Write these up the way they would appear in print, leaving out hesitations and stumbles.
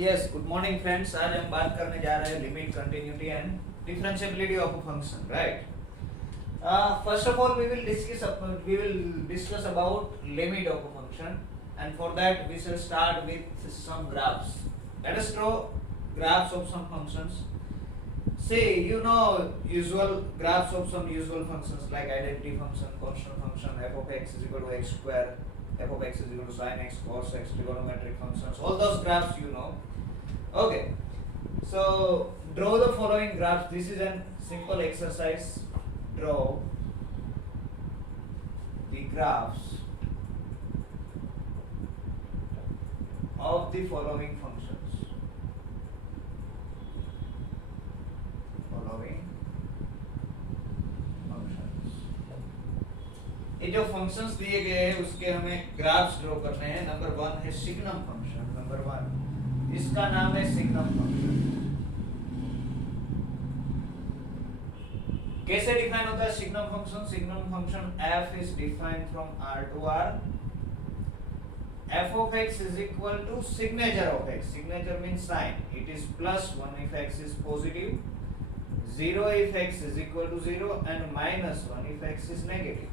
Yes, good morning friends. आज हम बात करने जा रहे हैं limit, continuity and differentiability of a function, right? First of all, we will discuss about limit of a function, and for that we shall start with some graphs. Let us draw graphs of some functions. Say, usual graphs of some usual functions like identity function, constant function, f of x is equal to x square, f of x is equal to sin x, cos x, trigonometric functions. All those graphs you know. Okay, so draw the following graphs. This is a simple exercise. Draw the graphs of the following functions. ये जो functions दिए गए हैं उसके हमें graphs draw करने हैं। Number 1 है सिग्नम फंक्शन। नंबर 1, इसका नाम है सिग्नम फंक्शन। कैसे डिफाइन होता है signum function? Signum function f is defined from r to r। f of x is equal to signature of x. Signature means sign. It is +1 if x is positive, 0 if x is equal to 0, and -1 if x is negative.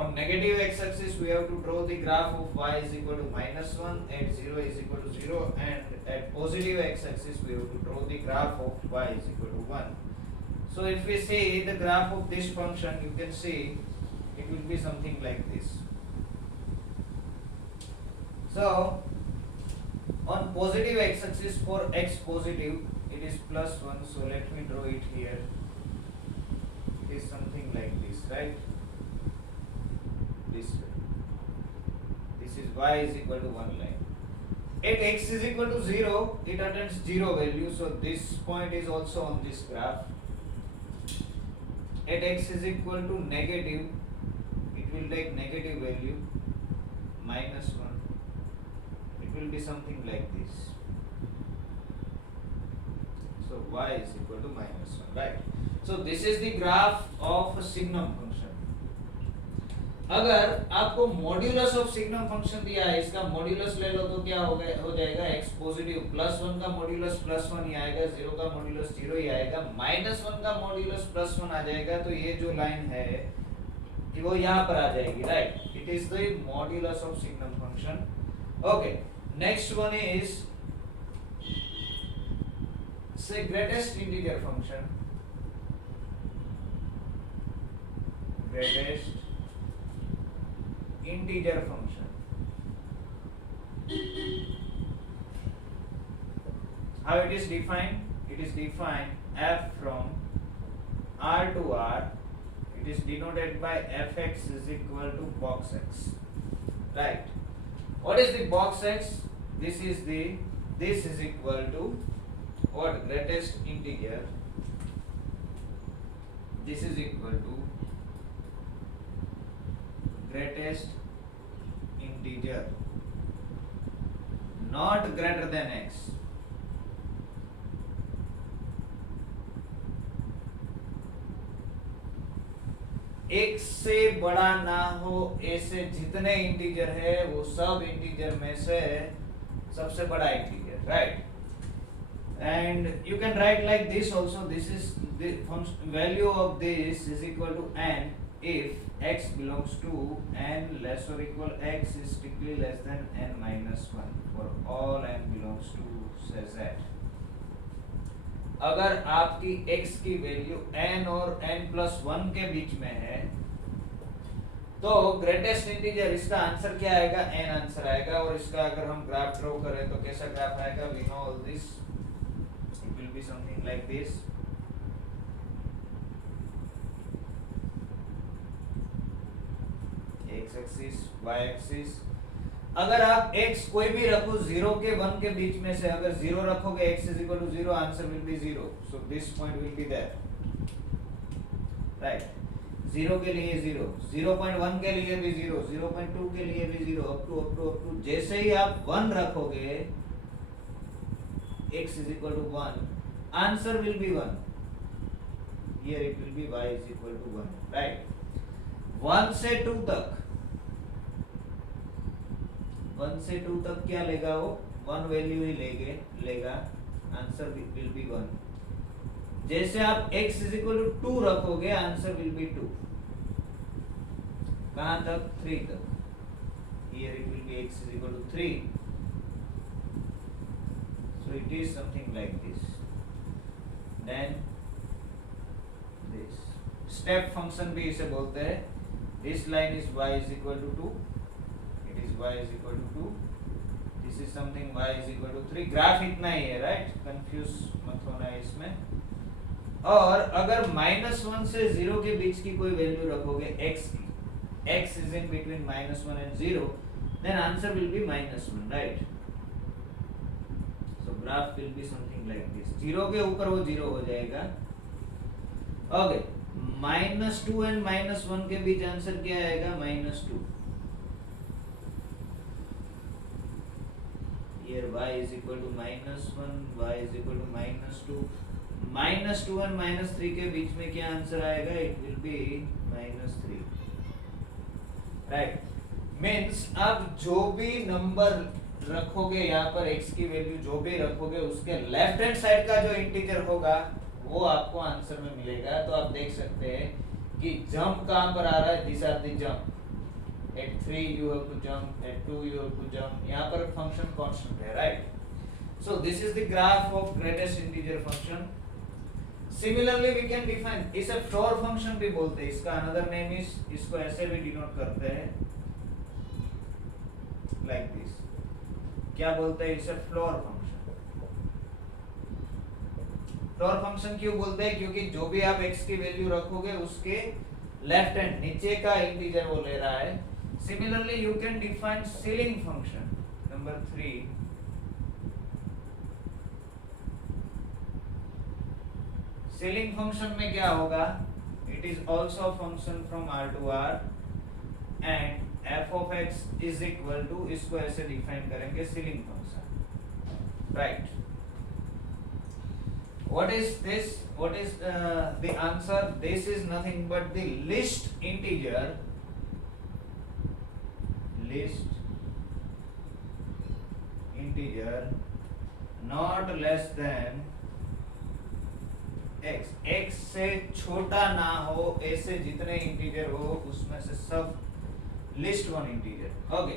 On negative x-axis we have to draw the graph of y is equal to -1, at 0 is equal to 0, and at positive x-axis we have to draw the graph of y is equal to 1. So if we see the graph of this function, you can see it will be something like this. So on positive x-axis, for x positive it is +1, so let me draw it here. It is something like this, right? This way. This is y is equal to 1 line. At x is equal to 0, it attains 0 value, so this point is also on this graph. At x is equal to negative, it will take negative value, -1. It will be something like this. So y is equal to -1, right? So this is the graph of a signum function. अगर आपको modulus of signum function दिया है, इसका modulus ले लो तो क्या हो जाएगा? x पॉजिटिव +1 का मॉड्यूलस +1 ही आएगा, 0 का मॉड्यूलस 0 ही आएगा, -1 का मॉड्यूलस +1 आ जाएगा। तो ये जो लाइन है कि वो यहाँ पर आ जाएगी, right? It is the modulus of signum function. Okay, next one is the greatest integer function. Greatest integer function. How it is defined? It is defined f from r to r. It is denoted by fx is equal to box x, right? What is the box x? This is equal to what? Greatest integer. This is equal to greatest integer, not greater than x. एक से बड़ा ना हो ऐसे जितने integer है वो सब इंटीजर में से सबसे बड़ा integer, right? And you can write like this also. This is the value of this is equal to n if x belongs to n less or equal x is strictly less than n minus 1 for all n belongs to say z. अगर आपकी x की value n और n plus 1 के बीच में है तो greatest integer, इसका answer क्या आएगा? n आंसर आएगा। और इसका अगर हम ग्राफ ड्रॉ करें तो कैसा ग्राफ आएगा? We know all this, it will be something like this. x axis, y axis. अगर आप x कोई भी रखो 0 के 1 के बीच में से, अगर 0 रखोगे x is equal to 0, answer will be 0, so this point will be there, right? 0 के लिए 0, 0.1 के लिए भी 0, 0.2 के लिए भी 0, अप टू जैसे ही आप 1 रखोगे x is equal to 1, answer will be 1. Here it will be y is equal to 1, right? 1 से 2 तक, 1 से 2 तक क्या लेगा वो? वन वैल्यू ही लेगा, आंसर विल बी 1। जैसे आप x इज इक्वल टू 2 रखोगे, आंसर विल बी 2। कहां तक? 3 तक। Here it will be x is equal to 3. So it is something like this. Then this step function भी इसे बोलते हैं। This line is y is equal to 2. It is y is equal to 2. This is something y is equal to 3. Graph इतना ही है, right? Confuse मत होना है इसमें। और अगर -1 से 0 के बीच की कोई वैल्यू रखोगे x की, x is in between -1 and 0, then answer will be -1, right? So graph will be something like this. 0 के ऊपर वो 0 हो जाएगा। ओके, -2 and -1 के बीच आंसर क्या आएगा? -2। Here y is equal to -1, y is equal to -2, -2 and -3 के बीच में क्या आंसर आएगा? It will be -3, right? Means आप जो भी नंबर रखोगे यहाँ पर x की वैल्यू जो भी रखोगे, उसके लेफ्ट हैंड साइड का जो इंटीजर होगा वो आपको आंसर में मिलेगा। तो आप देख सकते हैं कि जंप कहाँ पर आ रहा है? This are the jump. At 3 you have to jump, at 2 you have to jump. यहाँ पर फंक्शन कांस्टेंट है, right? So this is the graph of greatest integer function. Similarly we can define, इसे floor function भी बोलते हैं। इसका another name is, इसको ऐसे भी डिनोट करते हैं, like this। क्या बोलते हैं इसे? Floor function. फ्लोर फंक्शन क्यों बोलते हैं? क्योंकि जो भी आप x की वैल्यू रखोगे उसके लेफ्ट हैंड नीचे का इंटीजर वो ले रहा है। Similarly you can define ceiling function. Number 3, ceiling function में क्या होगा? It is also function from r to r and f of x is equal to, इसको ऐसे डिफाइन करेंगे, ceiling function, right? What is this? What is the answer? This is nothing but the least integer not less than x। x से छोटा ना हो, ऐसे जितने integer हो उसमें से सब लिस्ट वन इंटीजर। ओके,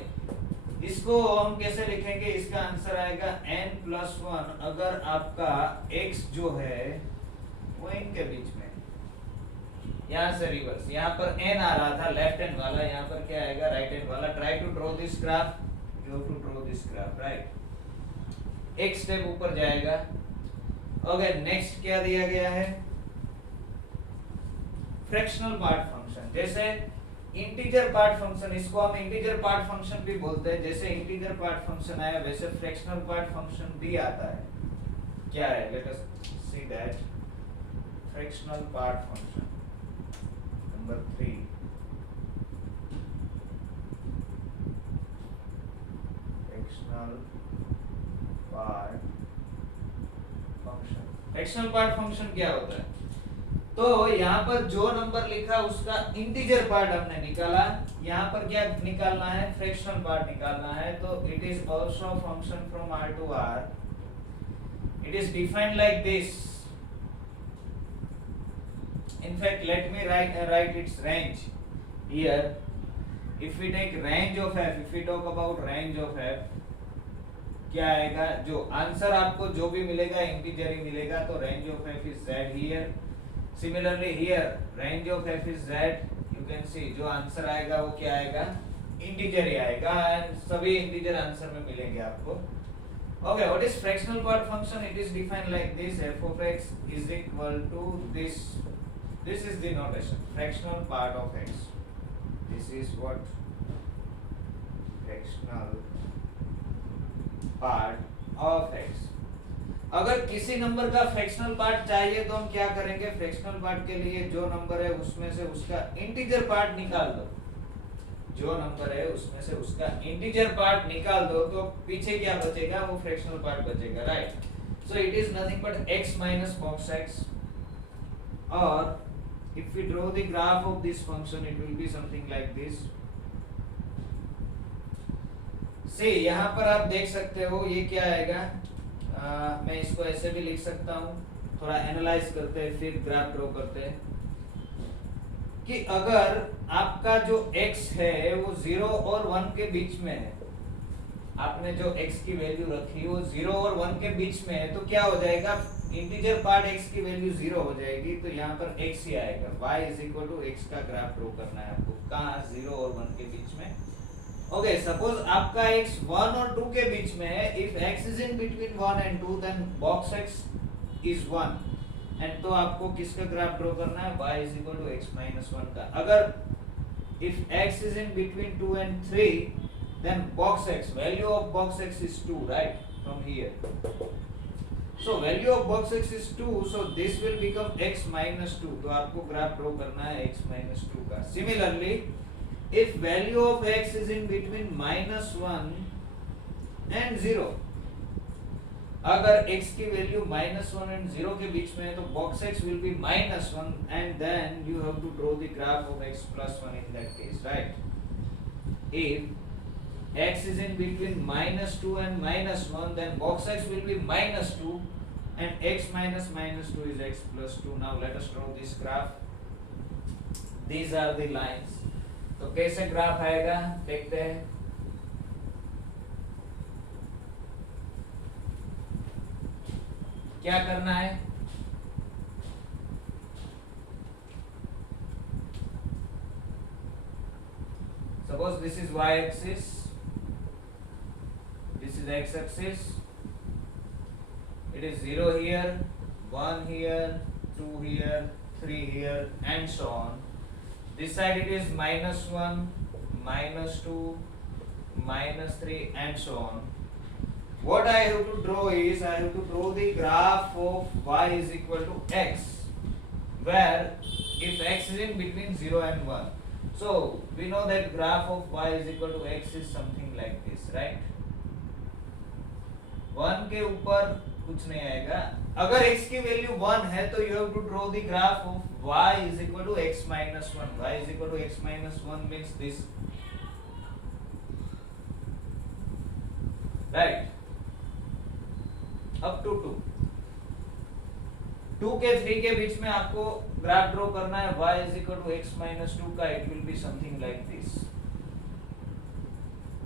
इसको हम कैसे लिखेंगे? इसका आंसर आएगा n+1 अगर आपका x जो है वो इनके बीच में, यहाँ से रिवर्स, यहाँ पर n आ रहा था लेफ्ट हैंड वाला, यहाँ पर क्या आएगा? राइट हैंड वाला। Try to draw this graph, you have to draw this graph, right? एक स्टेप ऊपर जाएगा। ओके, नेक्स्ट क्या दिया गया है? Fractional part function. जैसे इंटीजर पार्ट फंक्शन, इसको हम इंटीजर पार्ट फंक्शन भी बोलते हैं। जैसे इंटीजर पार्ट फंक्शन आया वैसे फ्रैक्शनल पार्ट फंक्शन भी आता है। क्या है? Late us see that. Fractional part function number 3, fractional part function. Fractional part function क्या होता है? तो यहाँ पर जो नंबर लिखा उसका इंटीजर पार्ट हमने निकाला, यहाँ पर क्या निकालना है? फ्रैक्शनल पार्ट निकालना है। तो it is also function from r to r। It is defined like this. In fact, let me write its range here. If we take range of f, if we talk about range of f, क्या आएगा? जो answer आपको जो भी मिलेगा integer ही मिलेगा। तो range of f is z here। Similarly here range of f is z। You can see जो आंसर आएगा वो क्या आएगा? इंटीजर ही आएगा। एंड सभी इंटीजर आंसर में मिलेंगे आपको। Okay, what is fractional part function? It is defined like this: f of x is equal to this. This is the notation. Fractional part of x. This is what? Fractional part of x. अगर किसी number का fractional part चाहिए तो हम क्या करेंगे? Fractional part के लिए जो नंबर है उसमें से उसका इंटीजर पार्ट निकाल दो। जो नंबर है उसमें से उसका इंटीजर पार्ट निकाल दो, तो पीछे क्या बचेगा? वो फ्रैक्शनल पार्ट बचेगा, right? So it is nothing but x minus box x। और if we draw the graph of this function, it will be something like this। सी यहाँ पर आप देख सकते हो ये क्या आएगा, मैं इसको ऐसे भी लिख सकता हूँ, थोड़ा एनालाइज करते हैं फिर ग्राफ ड्रॉ करते हैं कि अगर आपका जो x है वो 0 और 1 के बीच में है, आपने जो x की वैल्यू रखी वो 0 और 1 के बीच में है, तो क्या हो जाएगा, इंटीजर पार्ट x की वैल्यू 0 हो जाएगी, तो यहाँ पर x ही आएगा। y x का ग्राफ ड्रॉ करना है आपको, कहाँ 0 और 1 के बीच में। ओके, सपोज आपका x 1 और 2 के बीच में है, if x is in between 1 and 2 then box x is 1, and तो आपको किसका ग्राफ ड्रॉ करना है, y x minus 1 का। अगर if x is in between 2 and 3 then box x, value of box x is 2, right, from here. So value of box x is 2, so this will become x minus 2, तो आपको graph draw करना है x minus 2 का। Similarly, if value of x is in between minus 1 and 0, अगर x की value -1 and 0 के बीच में है तो box x will be -1 and then you have to draw the graph of x plus 1 in that case, right? If x is in between -2 and -1 then box x will be -2 and x minus -2 is x plus 2. Now let us draw this graph. These are the lines. तो कैसे graph आएगा देखते हैं। क्या करना है, suppose this is y axis, this is x axis, it is 0 here, 1 here, 2 here, 3 here and so on. This side it is -1, -2, -3 and so on. What I have to draw is, I have to draw the graph of y is equal to x, where if x is in between 0 and 1. So we know that graph of y is equal to x is something like this, right? 1 के ऊपर कुछ नहीं आएगा। अगर x की value 1 है तो you have to draw the graph of y is equal to x minus 1. y is equal to x minus 1 means this, right? up to 2, 2 के 3 के बीच में आपको ग्राफ ड्रॉ करना है y is equal to x minus 2 का, it will be something like this.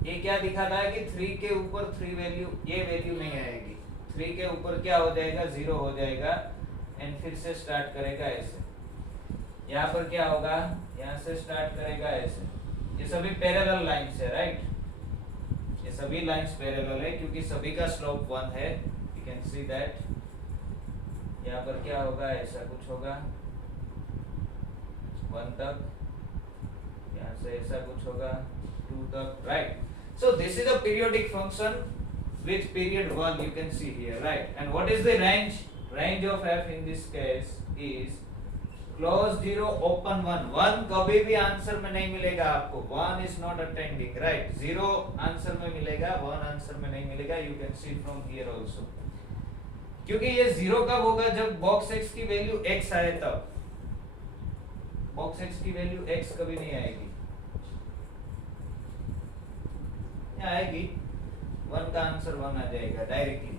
ये क्या दिखाता है कि 3 के ऊपर 3 वैल्यू, ये वैल्यू नहीं आएगी, 3 के ऊपर क्या हो जाएगा, 0 हो जाएगा एंड फिर से स्टार्ट करेगा ऐसे। यहाँ पर क्या होगा, यहाँ से स्टार्ट करेगा ऐसे। ये सभी पैरेलल लाइंस है, राइट? ये सभी लाइंस पैरेलल है क्योंकि सभी का स्लोप 1 है। You can see that यहाँ पर क्या होगा, ऐसा कुछ होगा 1 तक, यहाँ से ऐसा कुछ होगा 2 तक, right? So this is a periodic function with period 1, you can see here, right? And what is the range? Range of f in this case is close 0 open 1. 1 कभी भी आंसर में नहीं मिलेगा आपको, 1 is not attending, right? 0 answer में मिलेगा, 1 answer में नहीं मिलेगा, you can see from here also. क्योंकि ये 0 कब होगा, जब बॉक्स x की वैल्यू x आए तब। बॉक्स x की वैल्यू x कभी नहीं आएगी, आएगी 1 का आंसर 1 आ जाएगा directly.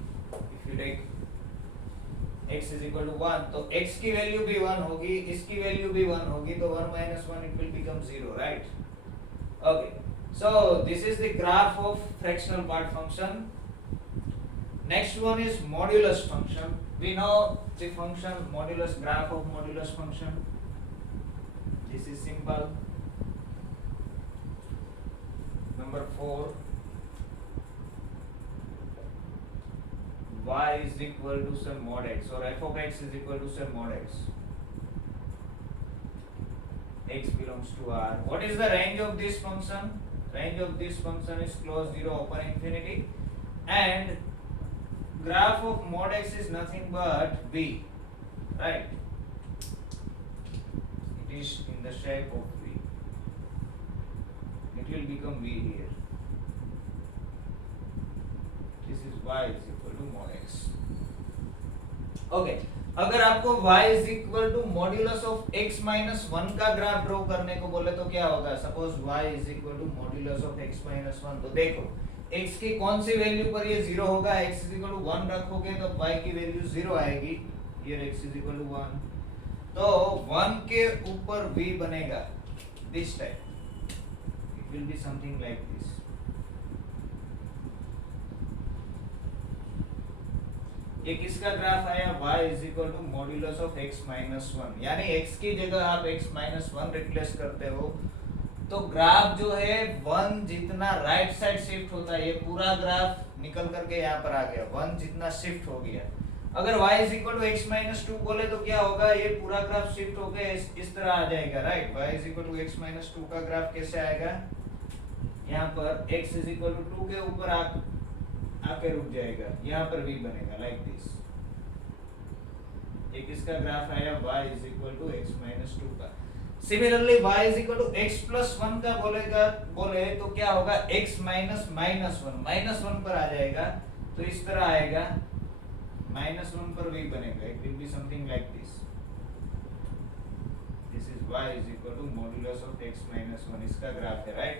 If you take x is equal to 1 तो x की वैल्यू भी 1 होगी, इसकी वैल्यू भी 1 होगी, तो 1 minus 1 it will become 0, right? Okay, so this is the graph of fractional part function. Next one is modulus function. We know the function modulus, graph of modulus function. This is simple. Number 4, y is equal to some mod x, or f of x is equal to some mod x. X belongs to R. What is the range of this function? Range of this function is close 0 open infinity, and graph of mod x is nothing but v, right? It is in the shape of v. It will become v here. This is y is equal to mod x. Okay, अगर आपको y is equal to modulus of x minus 1 का graph draw करने को बोले तो क्या होगा? Suppose y is equal to modulus of x minus 1, तो देखो x की कौन सी वैल्यू पर ये 0 होगा, x इज इक्वल टू 1 रखोगे तो y की वैल्यू 0 आएगी, here x is equal to 1, तो 1 के ऊपर v बनेगा this type, it will be something like this. ये किसका ग्राफ आया, y is equal to modulus of x minus 1, यानी x की जगह आप x माइनस 1 रिप्लेस करते हो तो ग्राफ जो है 1 जितना राइट साइड शिफ्ट होता है, ये पूरा ग्राफ निकल करके यहाँ पर आ गया, 1 जितना शिफ्ट हो गया। अगर y is equal to x minus 2 बोले तो क्या होगा, ये पूरा ग्राफ शिफ्ट होके इस तरह आ जाएगा, right. y is equal to x minus 2 का ग्राफ कैसे आएगा, यहाँ पर x इज इक्वल टू 2 के ऊपर आके रुक जाएगा, यहाँ पर v बनेगा लाइक दिस। ये किसका ग्राफ आया, y is equal to x minus 2 का। Similarly y is equal to x plus 1 का बोले तो क्या होगा, x माइनस माइनस 1, माइनस 1 पर आ जाएगा तो इस तरह आएगा, माइनस 1 पर v बनेगा, it will be something like this, this is y is equal to modulus of x minus 1, इसका ग्राफ है, राइट।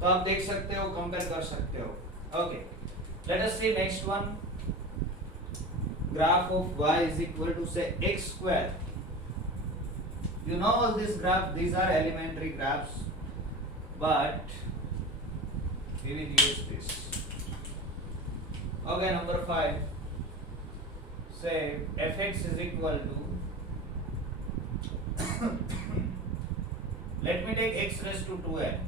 तो आप देख सकते हो, कंपेयर कर सकते हो। Okay, let us see next one, graph of y is equal to say x square. You know all this graph, these are elementary graphs, but we will use this. Okay, number 5, say fx is equal to let me take x raised to 2n,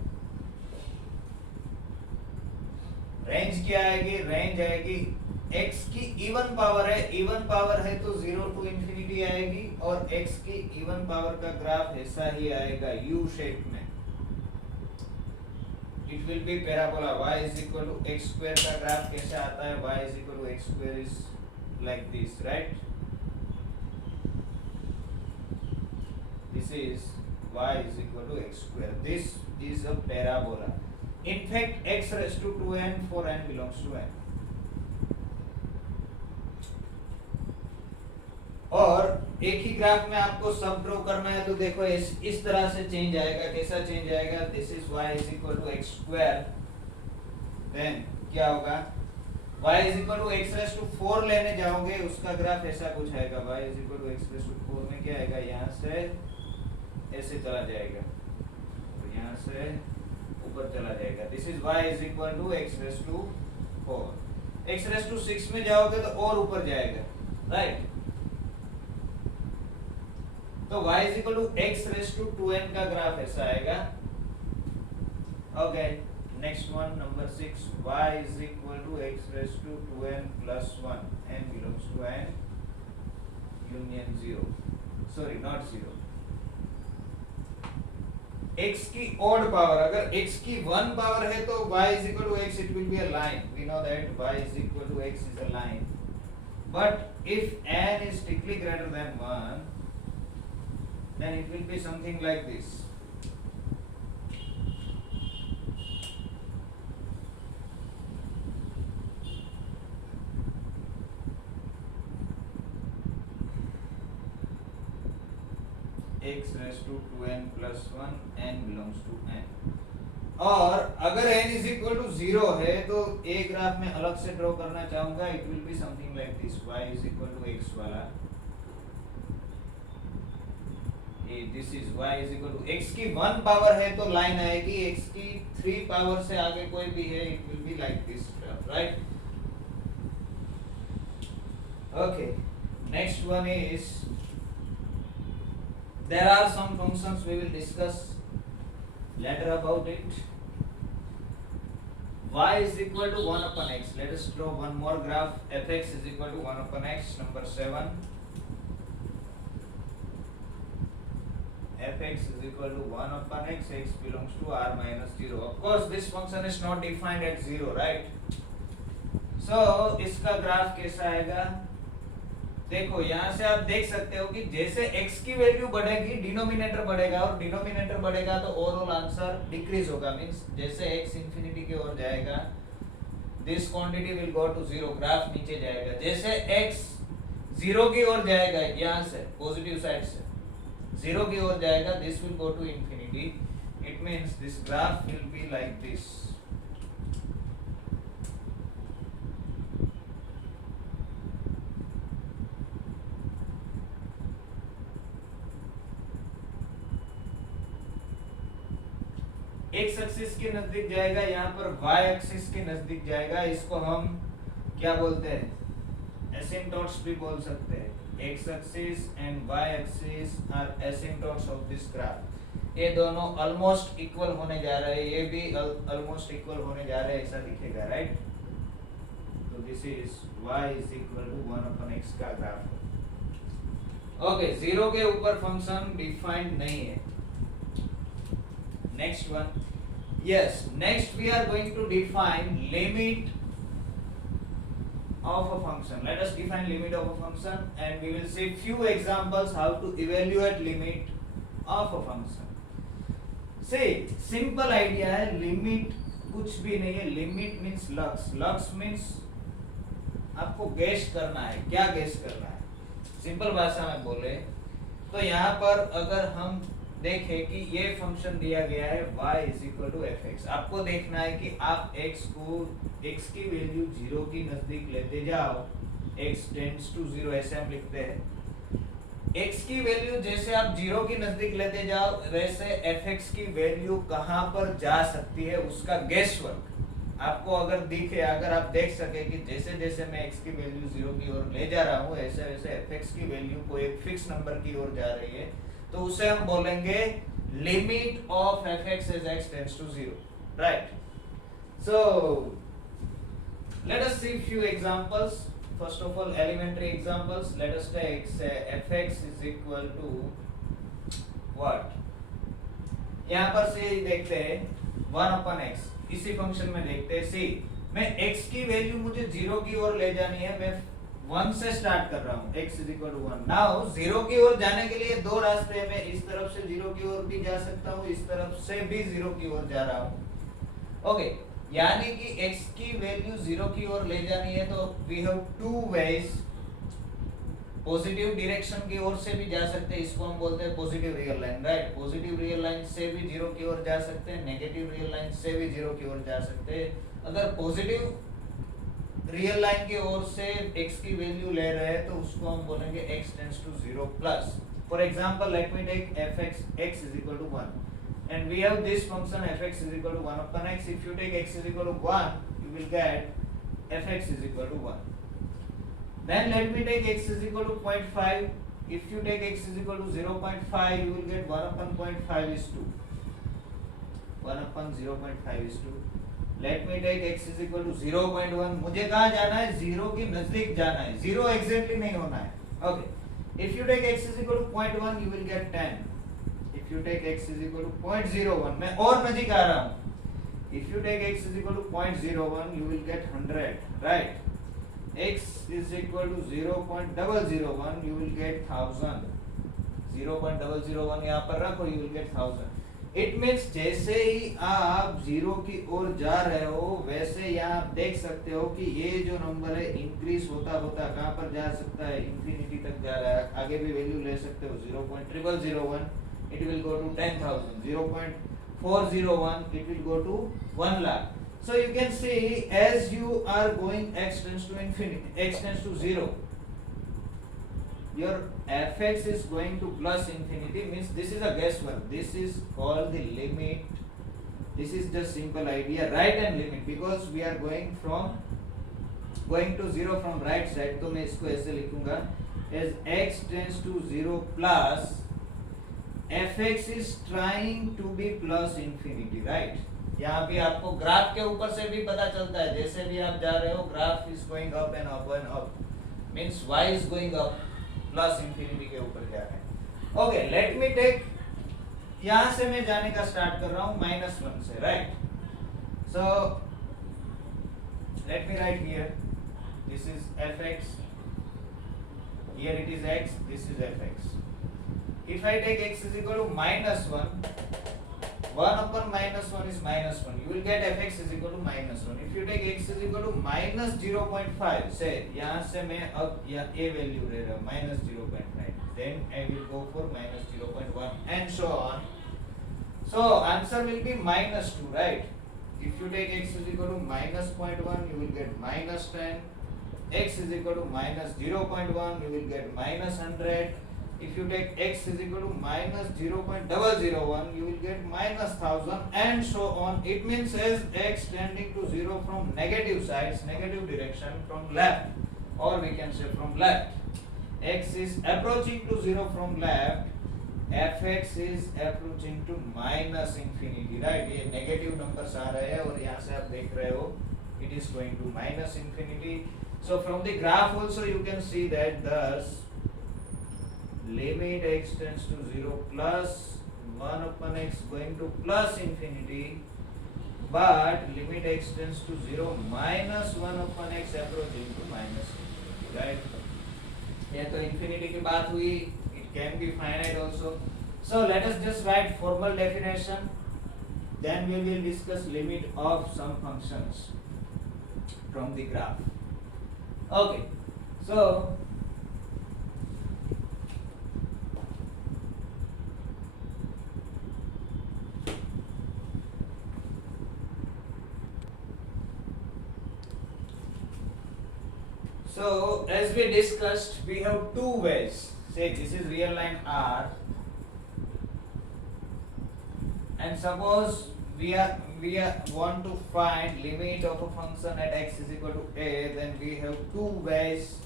range क्या आएगी, range आएगी x की even power है, even power है तो 0 to infinity आएगी, और x की इवन पावर का ग्राफ ऐसा ही आएगा U शेप में, it will be parabola. y is equal to x square का ग्राफ कैसे आता है, y is equal to x square is like this, right. This is y is equal to x square, this is a parabola. In fact, x raised to 2n for n belongs to n. और एक ही graph में आपको सब draw करना है तो देखो इस तरह से चेंज आएगा, कैसा चेंज आएगा, this is y is equal to x square, then क्या होगा, y is equal to x raise to 4 लेने जाओगे, उसका ग्राफ ऐसा कुछ आएगा, y is equal to x raise to 4 में क्या आएगा, यहाँ से ऐसे चला जाएगा, तो यहाँ से ऊपर चला जाएगा, this is y is equal to x raise to 4, x raise to 6 में जाओगे तो और ऊपर जाएगा, राइट। तो y is equal to x raise to 2n का ग्राफ ऐसा आएगा। Okay, next one number 6, y is equal to x raise to 2n plus 1, n belongs to n union 0, sorry not 0, x की odd power, अगर x की 1 power है तो y is equal to x, it will be a line, we know that y is equal to x is a line, but if n is strictly greater than 1 then it will be something like this, x raised to 2n plus 1, n belongs to n। और अगर n is equal to 0 है तो a graph में अलग से draw करना चाहूंगा, it will be something like this, y is equal to x वाला, this is y is equal to x की 1 पावर है तो लाइन आएगी, x की 3 पावर से आगे कोई भी है, it will be like this graph, right? Okay, next one is, there are some functions we will discuss later about it. Y is equal to 1 upon x. Let us draw one more graph. Fx is equal to 1 upon x. Number 7. Fx is equal to 1 upon x. X belongs to r minus 0. Of course, this function is not defined at 0, right? So, इसका graph कैसा आएगा? देखो यहाँ से आप देख सकते हो कि जैसे x की वैल्यू बढ़ेगी डिनोमिनेटर बढ़ेगा, और डिनोमिनेटर बढ़ेगा तो ओवरऑल आंसर डिक्रीज होगा, मींस जैसे x इंफिनिटी की ओर जाएगा this quantity will go to 0, graph नीचे जाएगा, जैसे x 0 की ओर जाएगा, यहाँ से पॉजिटिव साइड से 0 की ओर जाएगा, this will go to infinity, it means this graph will be like this, x axis के नजदीक जाएगा, यहाँ पर वाई एक्सिस के नजदीक जाएगा। इसको हम क्या बोलते हैं, एसिम्पटोट्स भी बोल सकते हैं। X axis and y axis are asymptotes of this graph. ये दोनों ऑलमोस्ट इक्वल होने जा रहे हैं, ये भी ऑलमोस्ट इक्वल होने जा रहे हैं, ऐसा दिखेगा, राइट। तो this is y is equal to 1/x का ग्राफ। ओके, जीरो के ऊपर फंक्शन डिफाइंड नहीं है। Next one, yes, next we are going to define limit of a function. Let us define limit of a function and we will see few examples how to evaluate limit of a function. See, simple idea है, limit कुछ भी नहीं है। limit means lux, lux means आपको guess करना है। क्या guess करना है, सिंपल भाषा में बोले तो यहाँ पर अगर हम देखें कि ये फंक्शन दिया गया है y is equal to f x, आपको देखना है कि आप x को, x की वैल्यू 0 की नजदीक लेते जाओ, x टेंड्स टू 0 ऐसे हम लिखते हैं। x की वैल्यू जैसे आप 0 की नजदीक लेते जाओ वैसे fx की वैल्यू कहाँ पर जा सकती है उसका गेस वर्क आपको अगर दिखे, अगर आप देख सके कि जैसे जैसे मैं x की वैल्यू 0 की ओर ले जा रहा हूँ ऐसे वैसे fx की वैल्यू को एक फिक्स नंबर की ओर जा रही है, तो उसे हम बोलेंगे limit of fx as x tends to 0, right? So let us see few examples. First of all, elementary examples. Let us take say fx is equal to what? यहाँ पर से देखते हैं 1/x, इसी फंक्शन में देखते हैं। सी, मैं x की वैल्यू मुझे 0 की ओर ले जानी है, मैं 1 से स्टार्ट कर रहा हूँ, x is equal to 1। Now 0 की ओर जाने के लिए दो रास्ते हैं, मैं इस तरफ से 0 की ओर भी जा सकता हूँ, इस तरफ से भी 0 की ओर जा रहा हूँ। ओके, यानी कि x की वैल्यू 0 की ओर ले जानी है तो we have two ways. Positive direction की ओर से भी जा सकते हैं, इसको हम बोलते हैं positive real line, right. Positive real line से भी 0 की ओर जा सकते हैं, नेगेटिव रियल लाइन से भी 0 की ओर जा सकते हैं। अगर पॉजिटिव रियल लाइन की ओर से x की वैल्यू ले रहे हैं तो उसको हम बोलेंगे x tends to 0 plus. For example, let me take fx x is equal to 1 and we have this function fx is equal to 1/x. If you take x is equal to 1, you will get fx is equal to 1. Then let me take x is equal to 0.5. If you take x is equal to 0.5, you will get 1/0.5 is 2. 1/0.5 is 2. Let me take x is equal to 0.1. मुझे कहाँ जाना है, 0 के नजदीक जाना है, 0 exactly नहीं होना है। Okay. If you take x is equal to 0.1, you will get 10. If you take x is equal to 0.01, मैं और नजदीक आ रहा हूँ। If you take x is equal to 0.01, you will get 100, right? X is equal to 0.001, you will get 1000. 0.001 यहाँ पर रखो, you will get 1000. It means जैसे ही आप 0 की ओर जा रहे हो वैसे यहाँ आप देख सकते हो कि ये जो नंबर है इंक्रीज होता होता कहाँ पर जा सकता है, इंफिनिटी तक जा रहा है। आगे भी वैल्यू ले सकते हो, 0.0001 it will go to 10,000, 0.401 it will go to 1 lakh. So you can see as you are going x tends to infinity, x tends to 0, your fx is going to plus infinity, means this is a guesswork. This is called the limit. This is just simple idea, right and limit, because we are going to 0 from right side. तो मैं इसको ऐसे लिखूंगा as x tends to 0 plus fx is trying to be plus infinity, right? यहाँ भी आपको graph के ऊपर से भी पता चलता है, जैसे भी आप जा रहे हो graph is going up and up and up, means y is going up, plus infinity के ऊपर जा रहे हैं। ओके, लेट मी टेक, यहाँ से मैं जाने का स्टार्ट कर रहा हूँ -1 से, right. So let me right here, this is fx, here it is x, this is fx. If I take x is equal to -1, 1 upon -1 is -1. You will get fx is equal to -1. If you take x is equal to -0.5, say यहाँ से मैं अब ये value ले रहा हूँ -0.5, then I will go for -0.1 and so on. So answer will be -2, right? If you take x is equal to -0.1, you will get -10. X is equal to -0.1, you will get -100. if you take x is equal to minus 0.001, you will get minus 1000 and so on. It means as x tending to 0 from negative sides, negative direction from left, or we can say from left, x is approaching to 0 from left, fx is approaching to minus infinity, right? ये negative numbers आ रहे हैं और यहाँ से आप देख रहे हो it is going to minus infinity. So from the graph also you can see that thus limit x tends to 0 plus 1 upon x going to plus infinity, but limit x tends to 0 minus 1 upon x approaching to minus infinity, right? ये तो infinity की बात हुई. It can be finite also. So let us just write formal definition, then we will discuss limit of some functions from the graph. Okay, so as we discussed, we have two ways. Say this is real line R, and suppose we want to find limit of a function at x is equal to a, then we have two ways.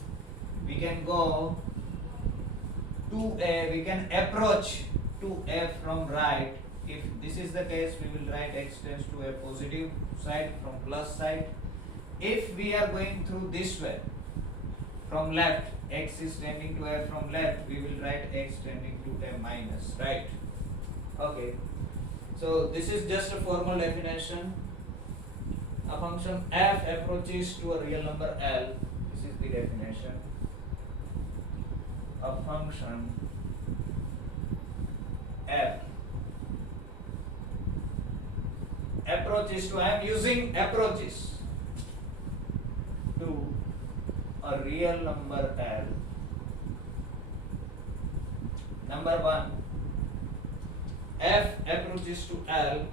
We can go to a, we can approach to a from right. If this is the case, we will write x tends to a positive side from plus side. If we are going through this way from left, x is tending to a from left, we will write x tending to a minus, right? Okay, so this is just a formal definition. A function f approaches to a real number L. This is the definition. A function f approaches to, I am using approaches to a real number L. Number one, f approaches to L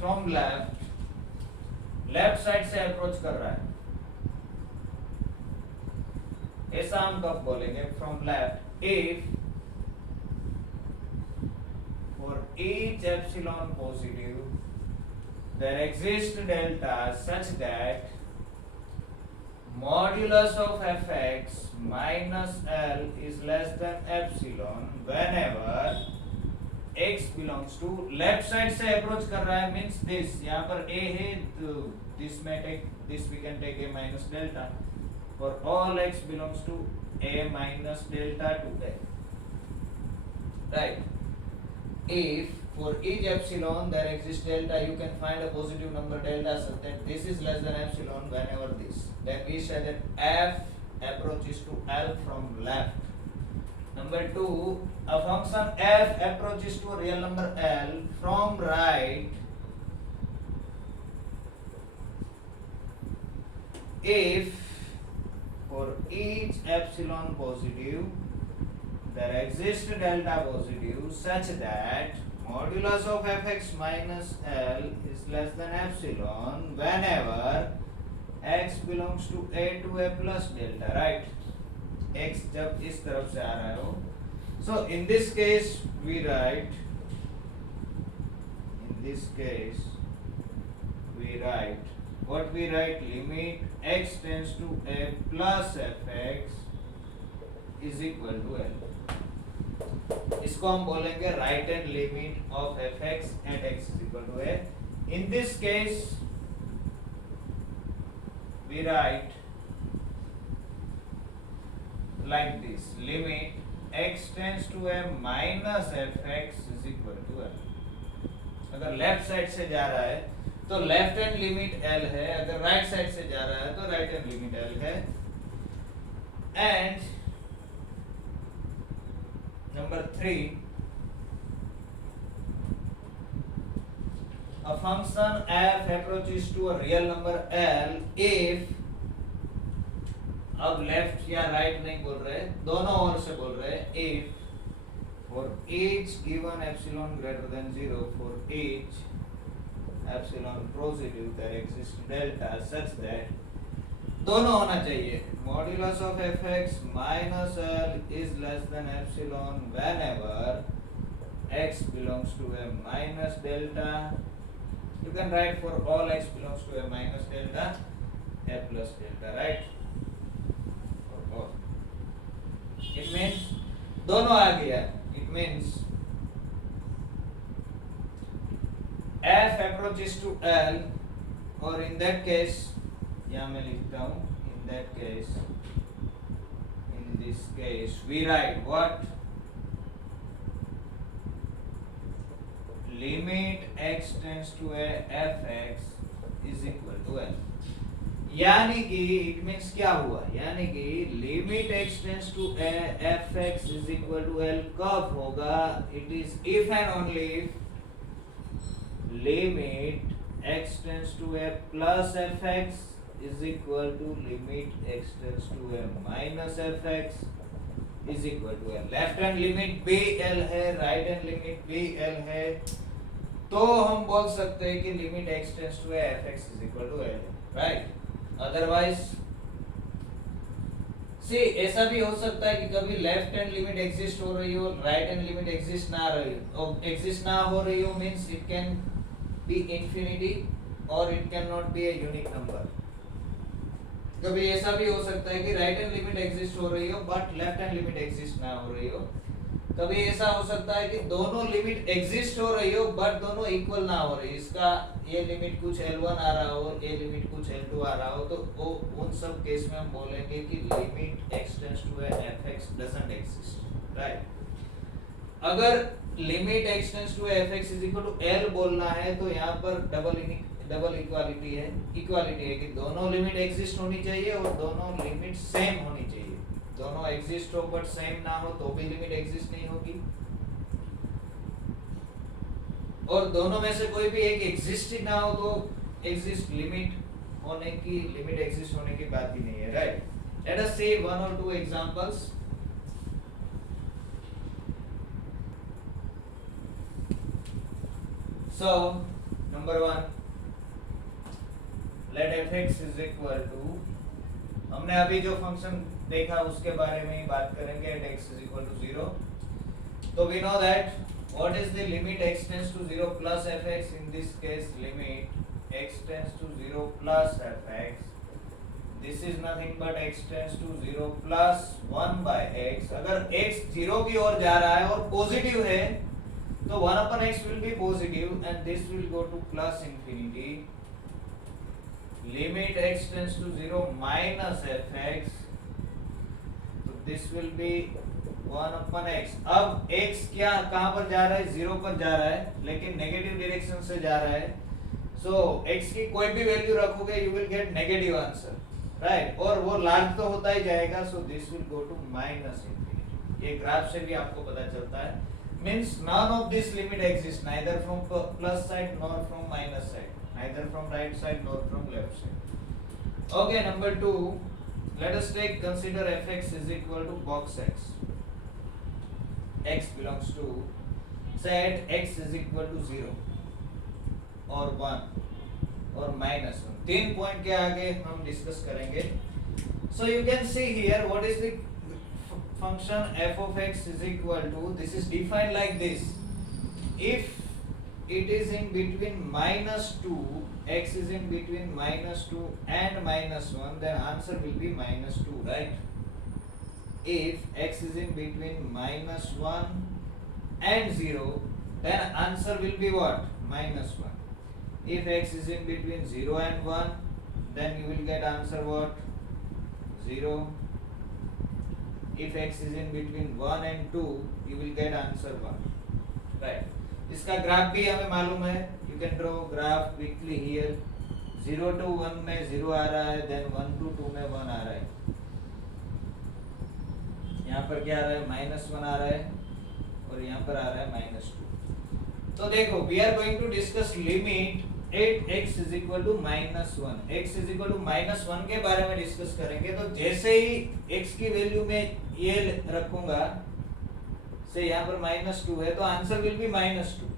from left, left side से approach कर रहा है. ऐसा हम कब बोलेंगे? From left. If for each epsilon positive there exists delta such that modulus of fx minus L is less than epsilon whenever x belongs to, left side से approach कर रहा है मींस दिस, यहाँ पर a है तो this में take this we can take a minus delta for all x belongs to a minus delta to a, right? If for each epsilon there exists delta, you can find a positive number delta such that this is less than epsilon whenever this, then we say that f approaches to L from left. Number two, a function f approaches to a real number L from right if for each epsilon positive there exists delta positive such that modulus of fx minus L is less than epsilon whenever x belongs to a plus delta, right? x जब इस तरफ से आ रहा हो. So in this case we write what we write, limit x tends to a plus fx is equal to L. इसको हम बोलेंगे right hand limit of fx at x is equal to a. In this case we write like this, limit x tends to a minus fx is equal to L. अगर left side से जा रहा है तो left hand limit L है, अगर right side से जा रहा है तो राइट हैंड लिमिट L है. And number 3, a function f approaches to a real number L if, अब लेफ्ट या राइट नहीं बोल रहे, दोनों ओर से बोल रहे, if for each given epsilon greater than 0, for each epsilon positive there exists delta such that दोनों होना चाहिए। Modulus of f x minus l is less than epsilon whenever x belongs to a minus delta. You can write for all x belongs to a minus delta a plus delta, right? It means दोनों आ गया। It means f approaches to L, और in that case यहाँ मैं लिखता हूँ in that case, in this case we write what? Limit x tends to a fx is equal to L। यानी कि it means क्या हुआ? यानी कि limit x tends to a fx is equal to L कब होगा? It is if and only if limit x tends to a plus fx is equal to limit x tends to a minus fx is equal to L। Left hand limit भी L है, right hand limit भी L है, तो हम बोल सकते हैं कि limit x tends to a fx is equal to L, right? Otherwise सी ऐसा भी हो सकता है कि कभी लेफ्ट हैंड लिमिट एग्जिस्ट हो रही हो, राइट हैंड लिमिट एग्जिस्ट ना हो रही हो means it can be infinity और it can not be a unique number. कभी ऐसा भी हो सकता है कि राइट हैंड लिमिट एग्जिस्ट हो रही हो but left hand limit exist ना हो रही हो। कभी ऐसा हो सकता है कि दोनों लिमिट एग्जिस्ट हो रही हो बट दोनों इक्वल ना हो रही, इसका ये लिमिट कुछ L1 आ रहा हो, ये लिमिट कुछ L2 आ रहा हो, तो वो उन सब केस में हम बोलेंगे कि limit x tends to fx doesn't exist, right? अगर limit x tends to fx is equal to L बोलना है तो यहाँ पर डबल इक्वालिटी है कि दोनों लिमिट एग्जिस्ट होनी चाहिए और दोनों लिमिट सेम होनी चाहिए। दोनों एग्जिस्ट हो बट सेम ना हो तो भी लिमिट एग्जिस्ट नहीं होगी, और दोनों में से कोई भी एक एग्जिस्ट ही ना हो तो एग्जिस्ट लिमिट एग्जिस्ट होने की बात ही नहीं है, right? Let us see one और two examples. So number 1, let fx is equal to, हमने अभी जो फंक्शन देखा उसके बारे में ही बात करेंगे, at x is equal to 0। तो we know that what is the limit x tends to 0 plus fx? In this case limit x tends to 0 plus fx, this is nothing but x tends to 0 plus 1 by x। अगर x 0 की ओर जा रहा है और positive है तो 1 upon x will be positive and this will go to plus infinity। limit x tends to 0 minus fx, so this will be 1 upon x। अब x क्या कहां पर जा रहा है? 0 पर जा रहा है, लेकिन नेगेटिव डायरेक्शन से जा रहा है। सो x की कोई भी वैल्यू रखोगे you will get negative answer, right? और वो लार्ज तो होता ही जाएगा, so this will go to minus infinity. ये ग्राफ से भी आपको पता चलता है, means none of this limit exist neither from plus side nor from minus side, neither from right side nor from left side. Okay, number 2, let us consider fx is equal to box x belongs to, set x is equal to 0 or 1 or minus 1। 3 point के आगे हम discuss करेंगे। So you can see here what is the function f of x is equal to, this is defined like this: if it is in between -2, x is in between -2 and -1, then answer will be -2, right? If x is in between -1 and 0, then answer will be what? -1. If x is in between 0 and 1, then you will get answer what? 0. If x is in between 1 and 2, you will get answer 1, right? इसका graph भी हमें मालूम है, you can draw graph quickly here। 0 to 1 में 0 आ रहा है, then 1 to 2 में 1 आ रहा है, यहाँ पर क्या आ रहा है? -1 आ रहा है, और यहाँ पर आ रहा है -2। तो देखो, we are going to discuss limit at x is equal to -1, x is equal to -1 के बारे में डिस्कस करेंगे। तो जैसे ही x की वैल्यू में ये रखूंगा, से यहाँ पर -2 है तो आंसर विल बी -2।